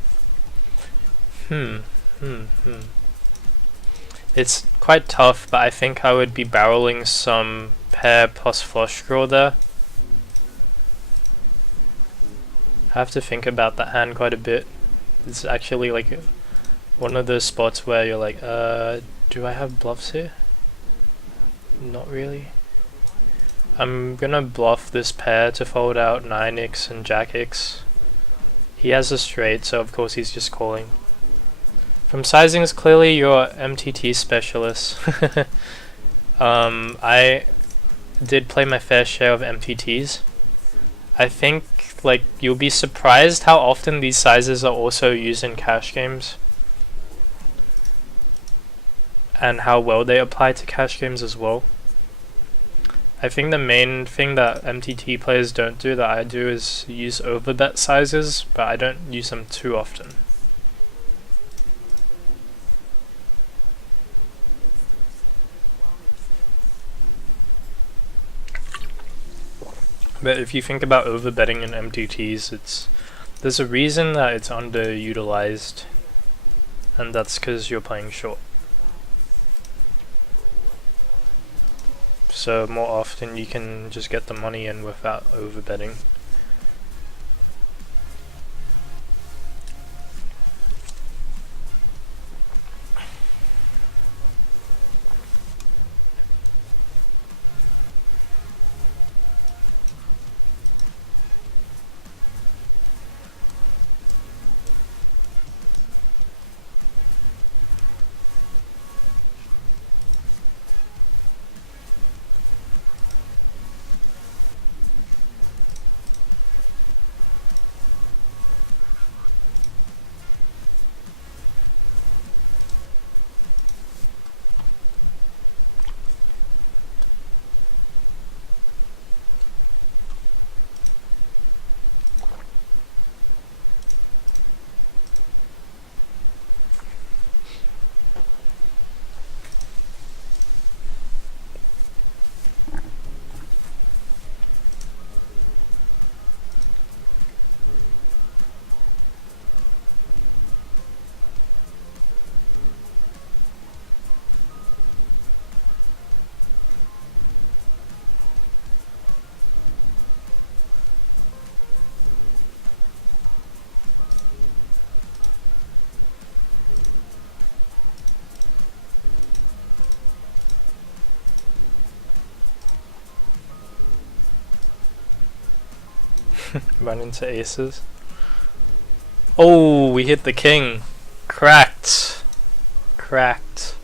It's quite tough, but I think I would be barreling some pair plus flush draw there. I have to think about that hand quite a bit. It's actually like one of those spots where you're like, do I have bluffs here? Not really. I'm gonna bluff this pair to fold out 9x and jack-x. He has a straight, so of course he's just calling. From sizings, clearly you're MTT specialist. I did play my fair share of MTTs. I think like you'll be surprised how often these sizes are also used in cash games, and how well they apply to cash games as well. I think the main thing that MTT players don't do that I do is use overbet sizes, but I don't use them too often. But if you think about overbetting in MTTs, there's a reason that it's underutilized, and that's because you're playing short. So more often you can just get the money in without overbetting. Run into aces. Oh, we hit the king. Cracked. Cracked.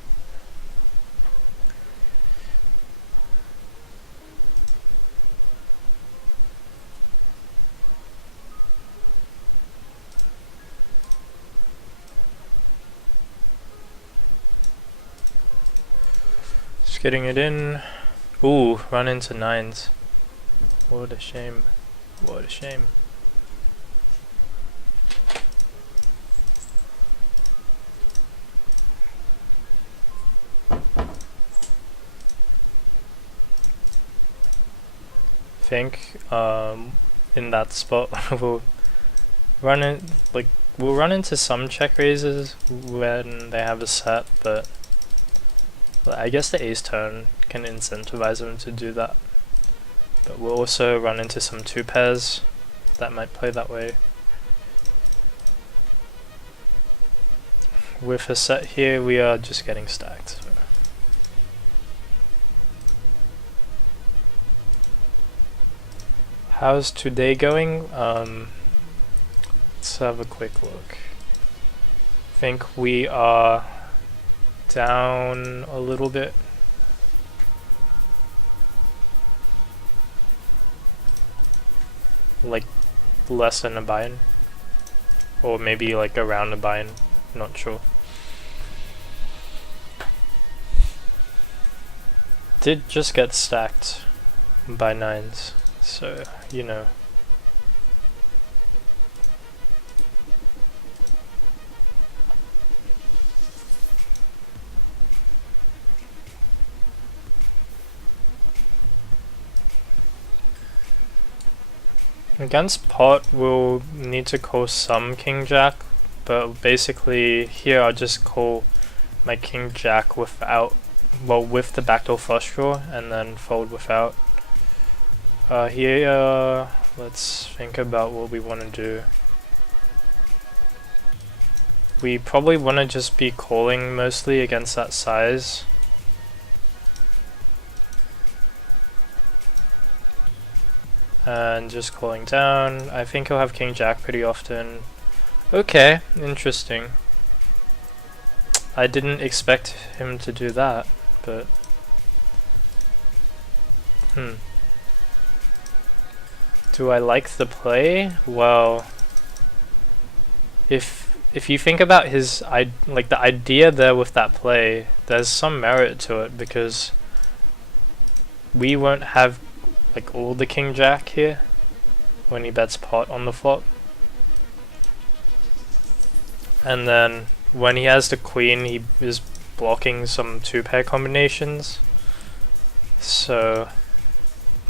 Just getting it in. Ooh, run into nines. What a shame. What a shame. Think in that spot we'll run into some check raises when they have a set, but I guess the ace turn can incentivize them to do that. But we'll also run into some two pairs that might play that way. With a set here, we are just getting stacked. So. How's today going? Let's have a quick look. I think we are down a little bit. Like less than a buy-in, or maybe like around a buy-in, not sure. Did just get stacked by nines, so you know. Against pot, we'll need to call some king jack, but basically here I'll just call my king jack without, well, with the backdoor flush draw, and then fold without. Here, let's think about what we want to do. We probably want to just be calling mostly against that size. And just calling down. I think he'll have king jack pretty often. Okay, interesting. I didn't expect him to do that, but do I like the play? Well, if you think about his like the idea there with that play, there's some merit to it, because we won't have like all the king jack here when he bets pot on the flop, and then when he has the queen, he is blocking some two pair combinations. So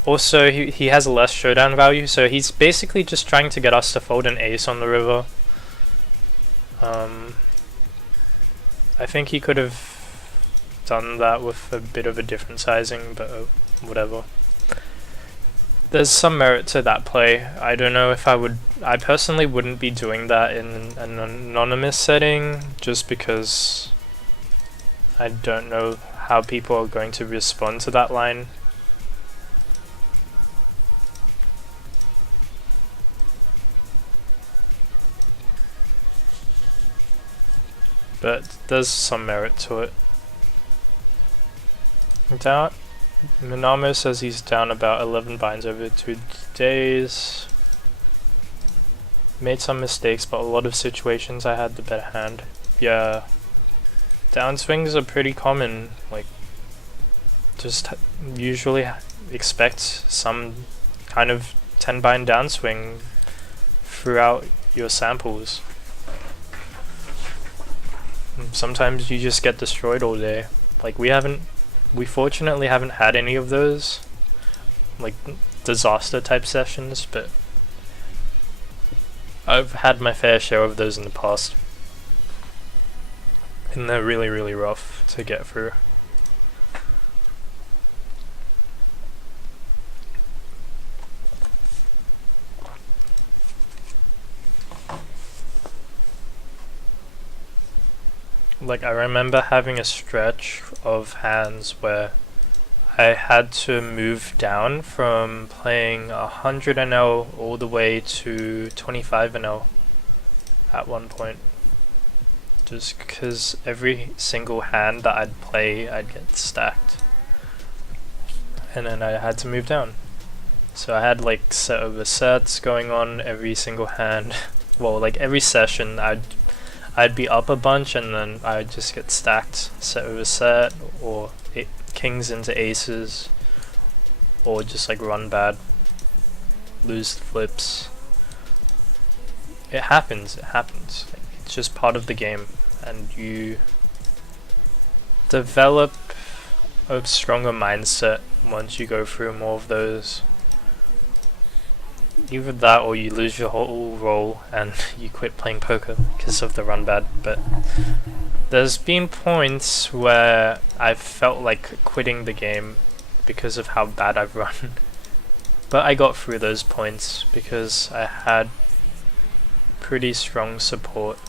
also he has less showdown value, so he's basically just trying to get us to fold an ace on the river. I think he could have done that with a bit of a different sizing, but whatever. There's some merit to that play. I don't know if I personally wouldn't be doing that in an anonymous setting, just because I don't know how people are going to respond to that line. But there's some merit to it. Down. Minamo says he's down about 11 binds over 2 days. Made some mistakes, but a lot of situations I had the better hand. Yeah. Downswings are pretty common. Like, just usually expect some kind of 10 bind downswing throughout your samples. Sometimes you just get destroyed all day. Like, we fortunately haven't had any of those, like, disaster type sessions, but I've had my fair share of those in the past, and they're really, really rough to get through. Like, I remember having a stretch of hands where I had to move down from playing 100 NL all the way to 25 NL at one point. Just because every single hand that I'd play, I'd get stacked. And then I had to move down. So I had like set over sets going on every single hand. Well, like every session I'd be up a bunch and then I'd just get stacked set over set, or kings into aces, or just like run bad, lose the flips. It happens. Like, it's just part of the game, and you develop a stronger mindset once you go through more of those. Either that or you lose your whole role and you quit playing poker because of the run bad. But there's been points where I've felt like quitting the game because of how bad I've run. But I got through those points because I had pretty strong support.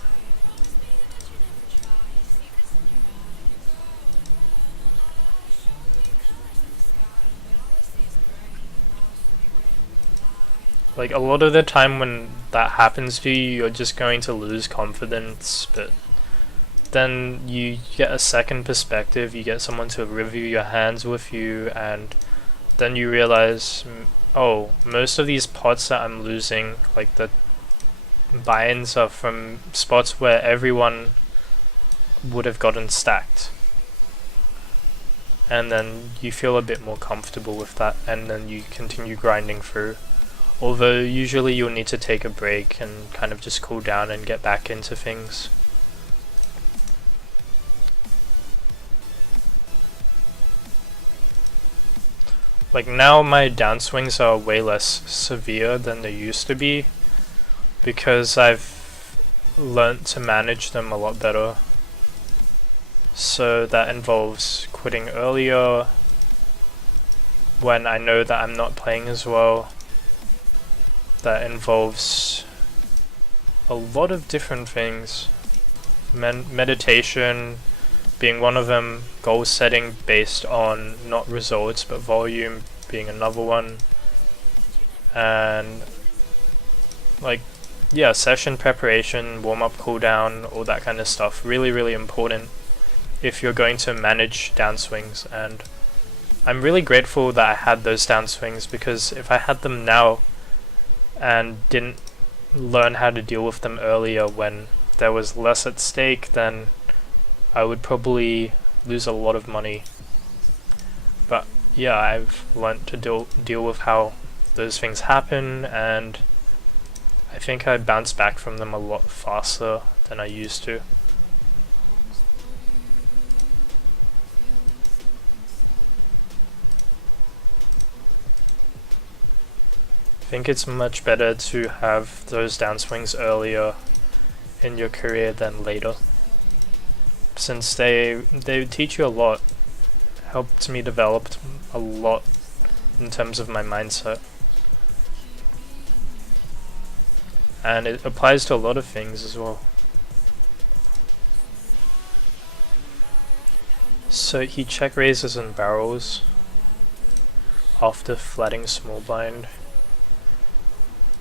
Like, a lot of the time when that happens to you, you're just going to lose confidence, but then you get a second perspective, you get someone to review your hands with you, and then you realize, oh, most of these pots that I'm losing, like the buy-ins, are from spots where everyone would have gotten stacked. And then you feel a bit more comfortable with that, and then you continue grinding through. Although usually you'll need to take a break and kind of just cool down and get back into things. Like now my downswings are way less severe than they used to be because I've learnt to manage them a lot better. So that involves quitting earlier when I know that I'm not playing as well. That involves a lot of different things. Meditation being one of them, goal setting based on not results but volume being another one, and like, yeah, session preparation, warm-up, cooldown, all that kind of stuff. Really important if you're going to manage downswings, and I'm really grateful that I had those downswings, because if I had them now and didn't learn how to deal with them earlier when there was less at stake, then I would probably lose a lot of money. But yeah, I've learnt to deal with how those things happen, and I think I bounce back from them a lot faster than I used to. I think it's much better to have those downswings earlier in your career than later, since they teach you a lot. Helped me develop a lot in terms of my mindset, and it applies to a lot of things as well. So he check raises and barrels after flatting small blind.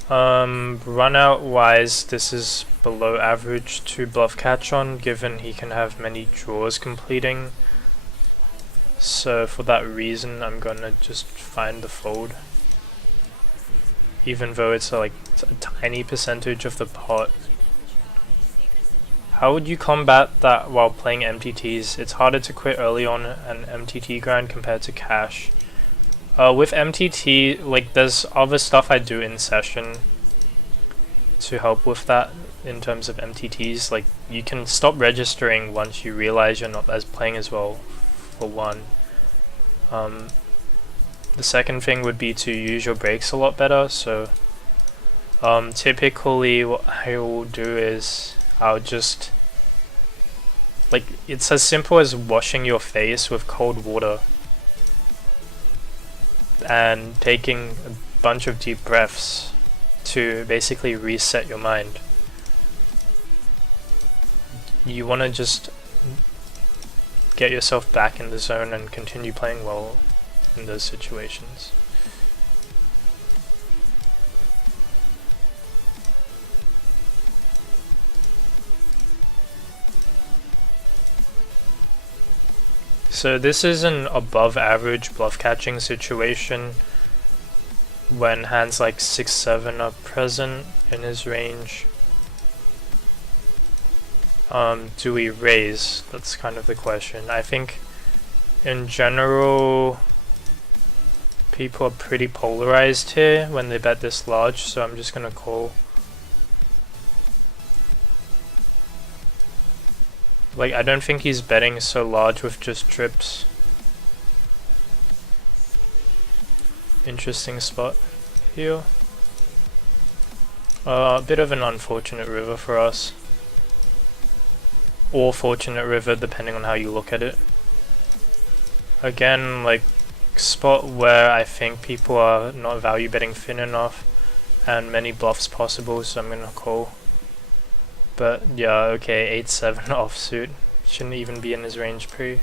Run out wise, this is below average to bluff catch on, given he can have many draws completing. So for that reason, I'm gonna just find the fold, even though it's like a tiny percentage of the pot. How would you combat that while playing MTTs? It's harder to quit early on an MTT grind compared to cash. With MTT, like, there's other stuff I do in session to help with that in terms of MTTs. Like, you can stop registering once you realize you're not playing as well, for one. The second thing would be to use your breaks a lot better. So typically what I will do is I'll just, like, it's as simple as washing your face with cold water and taking a bunch of deep breaths to basically reset your mind. You want to just get yourself back in the zone and continue playing well. in those situations. So this is an above average bluff catching situation when hands like 6-7 are present in his range. Do we raise? That's kind of the question. I think in general people are pretty polarized here when they bet this large, so I'm just gonna call. Like, I don't think he's betting so large with just trips. Interesting spot here. A bit of an unfortunate river for us. Or fortunate river, depending on how you look at it. Again, like, spot where I think people are not value betting thin enough and many bluffs possible, so I'm gonna call. But yeah, okay, 8-7 offsuit. Shouldn't even be in his range pre.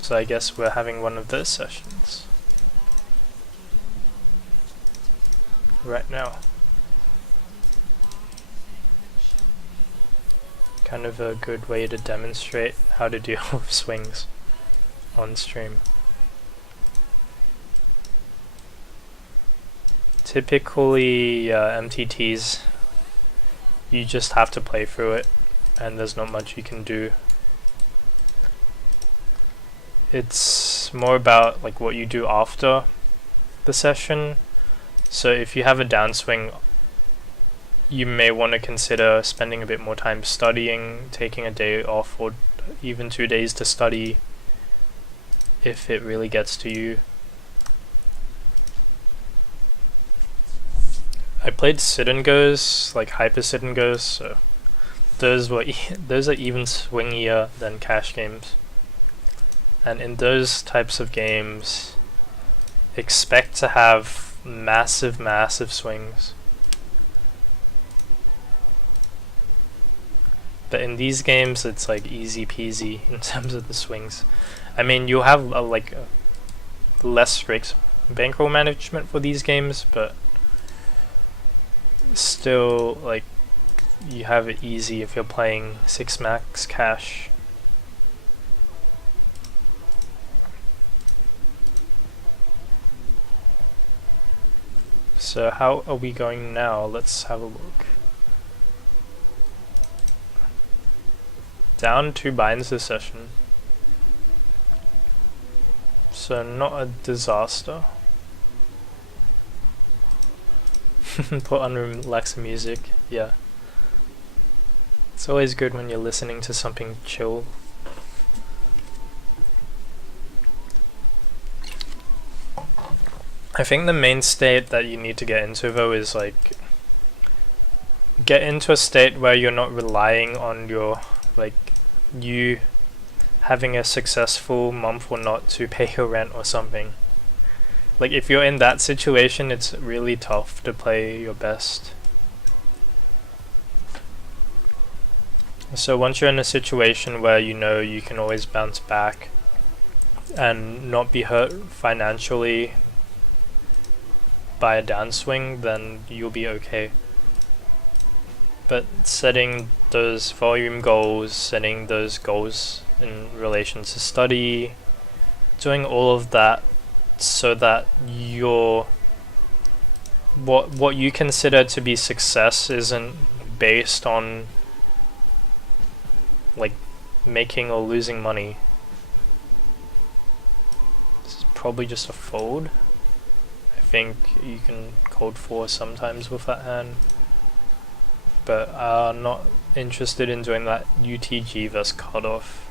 So I guess we're having one of those sessions right now. Kind of a good way to demonstrate how to deal with swings on stream. Typically, MTTs, you just have to play through it, and there's not much you can do. It's more about like what you do after the session. So if you have a downswing, you may want to consider spending a bit more time studying, taking a day off, or even 2 days to study if it really gets to you. I played sit and goes, like hyper sit and goes, so those are even swingier than cash games. And in those types of games, expect to have massive swings. But in these games, it's like easy peasy in terms of the swings. I mean, you'll have like less strict bankroll management for these games, but still, like, you have it easy if you're playing 6 max cash. So how are we going now? Let's have a look. Down 2 binds this session. So not a disaster. Put on relaxing music, yeah. It's always good when you're listening to something chill. I think the main state that you need to get into though is like get into a state where you're not relying on your you having a successful month or not to pay your rent or something. Like if you're in that situation, it's really tough to play your best. So once you're in a situation where you know you can always bounce back and not be hurt financially by a downswing, then you'll be okay. But setting those volume goals, setting those goals in relation to study, doing all of that so that your what you consider to be success isn't based on like making or losing money. This is probably just a fold. I think you can code 4 sometimes with that hand, but not interested in doing that UTG versus cutoff.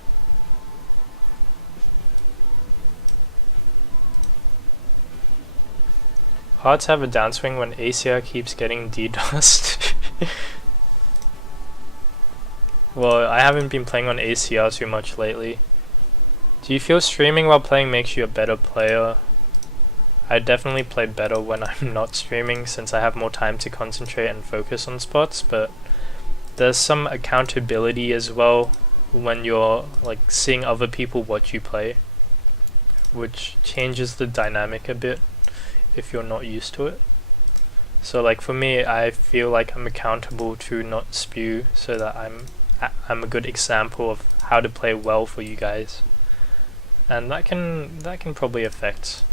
Hard to have a downswing when ACR keeps getting DDoSed. Well, I haven't been playing on ACR too much lately. Do you feel streaming while playing makes you a better player? I definitely play better when I'm not streaming since I have more time to concentrate and focus on spots, but there's some accountability as well when you're like seeing other people watch you play, which changes the dynamic a bit if you're not used to it. So like for me, I feel like I'm accountable to not spew, so that I'm a good example of how to play well for you guys, and that can probably affect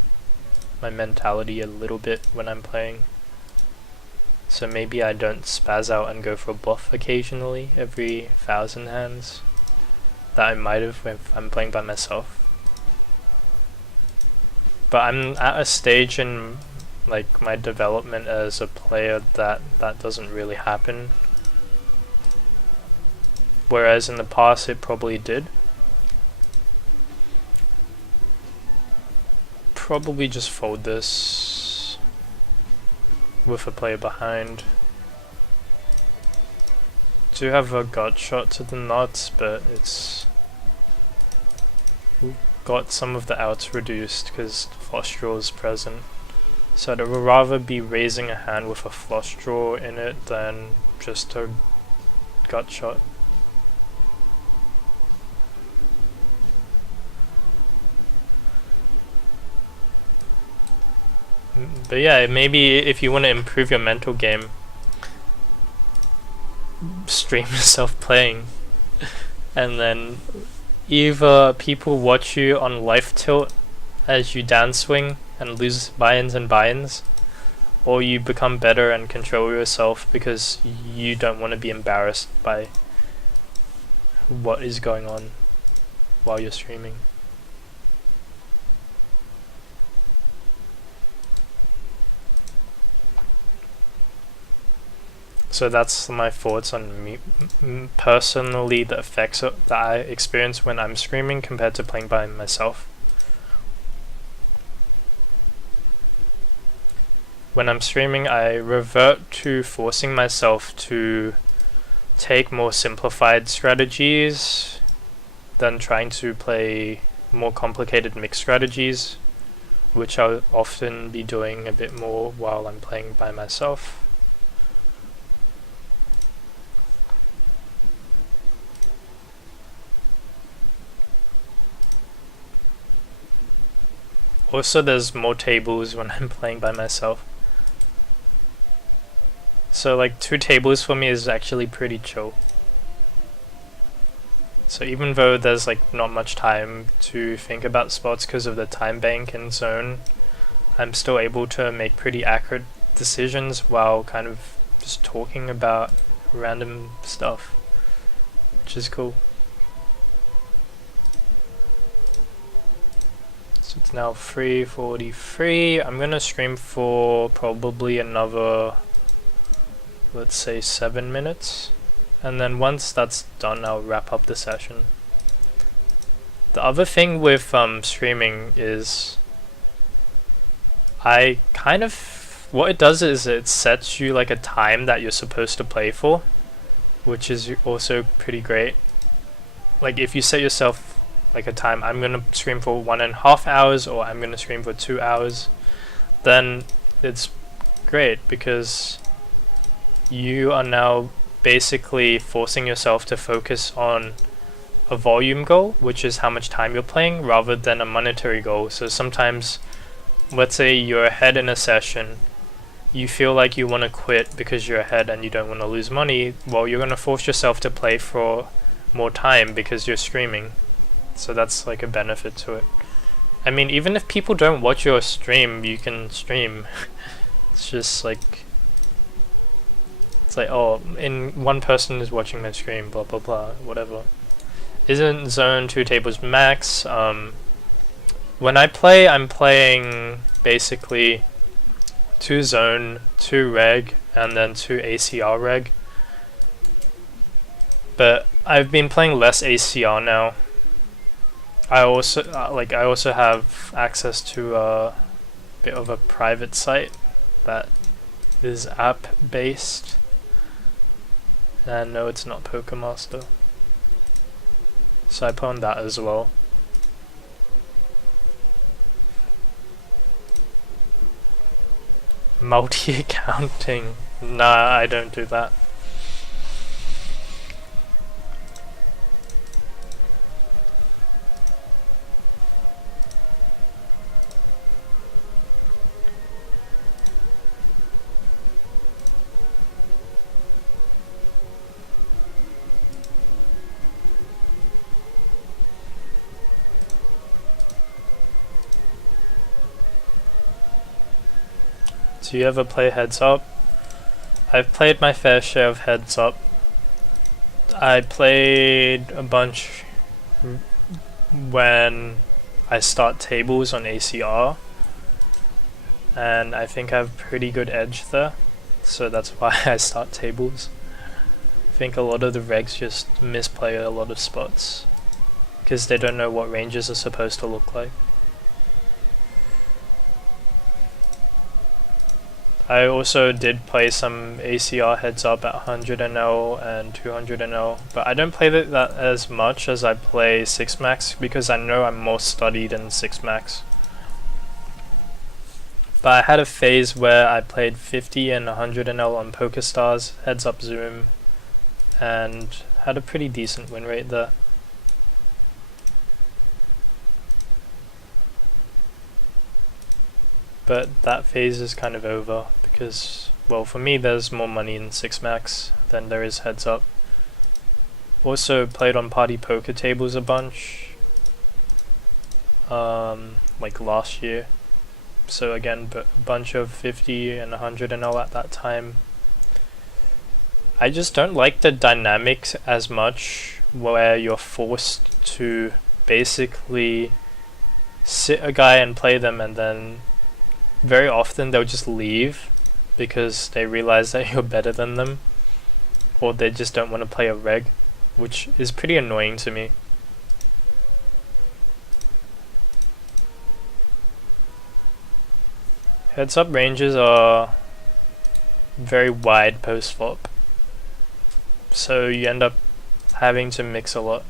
my mentality a little bit when I'm playing. So maybe I don't spaz out and go for a bluff occasionally every 1,000 hands that I might have if I'm playing by myself. But I'm at a stage in like my development as a player that doesn't really happen. Whereas in the past it probably did. Probably just fold this with a player behind. Do have a gut shot to the nuts, but it's got some of the outs reduced because flush draw is present. So I'd rather be raising a hand with a flush draw in it than just a gut shot. But yeah, maybe if you want to improve your mental game, stream yourself playing, and then either people watch you on life tilt as you downswing and lose buy-ins and buy-ins, or you become better and control yourself because you don't want to be embarrassed by what is going on while you're streaming. So that's my thoughts on me personally, the effects that I experience when I'm streaming compared to playing by myself. When I'm streaming, I revert to forcing myself to take more simplified strategies than trying to play more complicated mixed strategies, which I'll often be doing a bit more while I'm playing by myself. Also, there's more tables when I'm playing by myself. So like 2 tables for me is actually pretty chill. So even though there's like not much time to think about spots because of the time bank and zone, I'm still able to make pretty accurate decisions while kind of just talking about random stuff, which is cool. So it's now 3:43. I'm gonna stream for probably another, let's say 7 minutes, and then once that's done I'll wrap up the session. The other thing with streaming is what it does is it sets you like a time that you're supposed to play for, which is also pretty great. Like if you set yourself like a time, I'm gonna stream for 1.5 hours or I'm gonna stream for 2 hours, then it's great because you are now basically forcing yourself to focus on a volume goal, which is how much time you're playing, rather than a monetary goal. So sometimes, let's say you're ahead in a session, you feel like you want to quit because you're ahead and you don't want to lose money. Well, you're going to force yourself to play for more time because you're streaming. So that's like a benefit to it. I mean, even if people don't watch your stream, you can stream. It's just like, it's like, oh, one person is watching my stream, blah blah blah, whatever. Isn't zone 2 tables max? When I play, I'm playing basically 2 zone, 2 reg, and then 2 ACR reg. But I've been playing less ACR now. I also have access to a bit of a private site that is app based. And no, it's not Pokemaster. So I put on that as well. Multi-accounting. Nah, I don't do that. Do you ever play heads up? I've played my fair share of heads up. I played a bunch when I start tables on ACR, and I think I have pretty good edge there, so that's why I start tables. I think a lot of the regs just misplay a lot of spots because they don't know what ranges are supposed to look like. I also did play some ACR heads up at 100 NL and 200 NL, but I don't play that as much as I play 6 max because I know I'm more studied in 6 max. But I had a phase where I played 50 and 100 NL on PokerStars, heads up zoom, and had a pretty decent win rate there. But that phase is kind of over because, well, for me there's more money in 6 max than there is heads up. Also played on party poker tables a bunch, like last year. So again, a bunch of 50 and 100 NL at that time. I just don't like the dynamics as much where you're forced to basically sit a guy and play them, and then very often they'll just leave because they realize that you're better than them, or they just don't want to play a reg, which is pretty annoying to me. Heads up ranges are very wide post flop, so you end up having to mix a lot.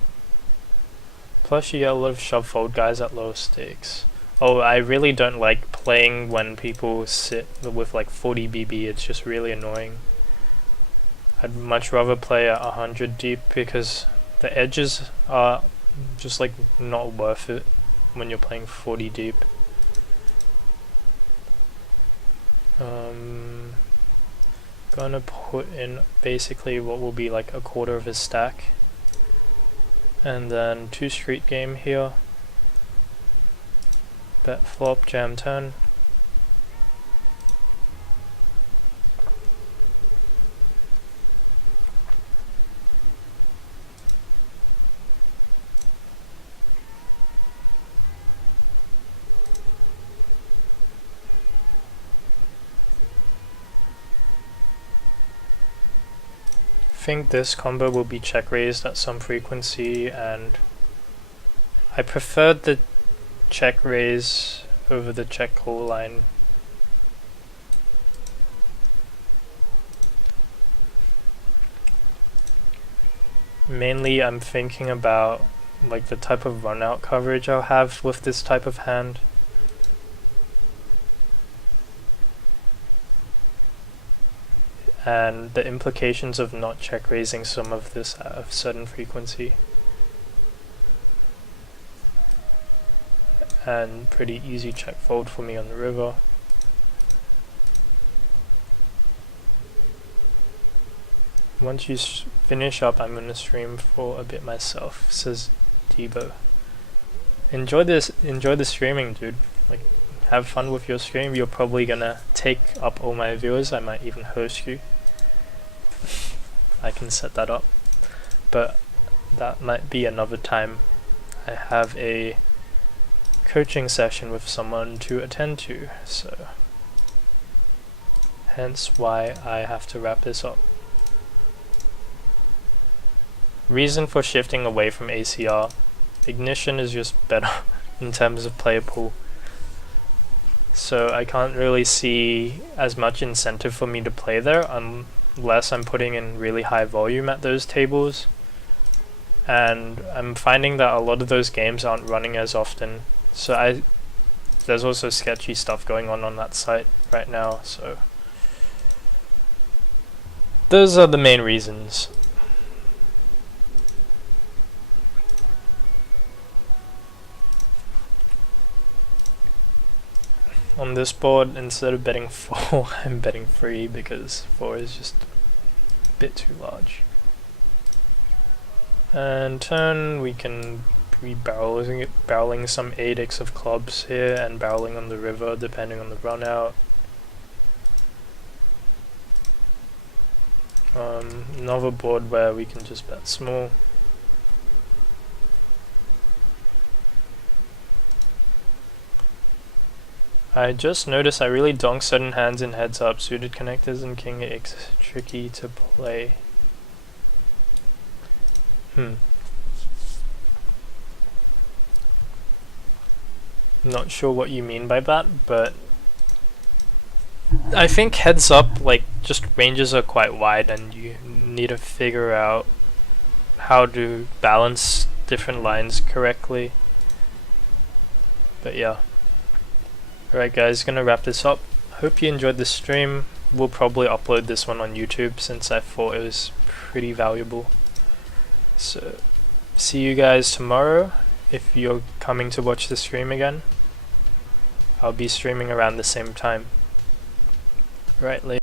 Plus you get a lot of shove fold guys at low stakes. Oh, I really don't like playing when people sit with like 40 BB, it's just really annoying. I'd much rather play at 100 deep because the edges are just like not worth it when you're playing 40 deep. Gonna put in basically what will be like a quarter of his stack, and then 2 street game here. Bet flop, jam turn. I think this combo will be check raised at some frequency, and I preferred the check raise over the check call line. Mainly I'm thinking about like the type of run out coverage I'll have with this type of hand. And the implications of not check raising some of this at a certain frequency. And pretty easy check fold for me on the river. Once you finish up, I'm gonna stream for a bit myself, says Debo. Enjoy the streaming, dude. Like, have fun with your stream. You're probably gonna take up all my viewers. I might even host you. I can set that up, but that might be another time. I have a coaching session with someone to attend to, so hence why I have to wrap this up. Reason for shifting away from ACR: Ignition is just better in terms of player pool, so I can't really see as much incentive for me to play there unless I'm putting in really high volume at those tables, and I'm finding that a lot of those games aren't running as often, so there's also sketchy stuff going on that site right now, so those are the main reasons. On this board, instead of betting 4, I'm betting 3 because 4 is just a bit too large. And turn, we can be barreling some 8x of clubs here and barreling on the river depending on the run out. Another board where we can just bet small. I just noticed I really donk certain hands in heads up. Suited connectors and king X tricky to play. Not sure what you mean by that, but I think heads up, like, just ranges are quite wide and you need to figure out how to balance different lines correctly. But yeah. Alright guys, gonna wrap this up. Hope you enjoyed this stream. We'll probably upload this one on YouTube since I thought it was pretty valuable. So, see you guys tomorrow. If you're coming to watch the stream again, I'll be streaming around the same time. Right, later.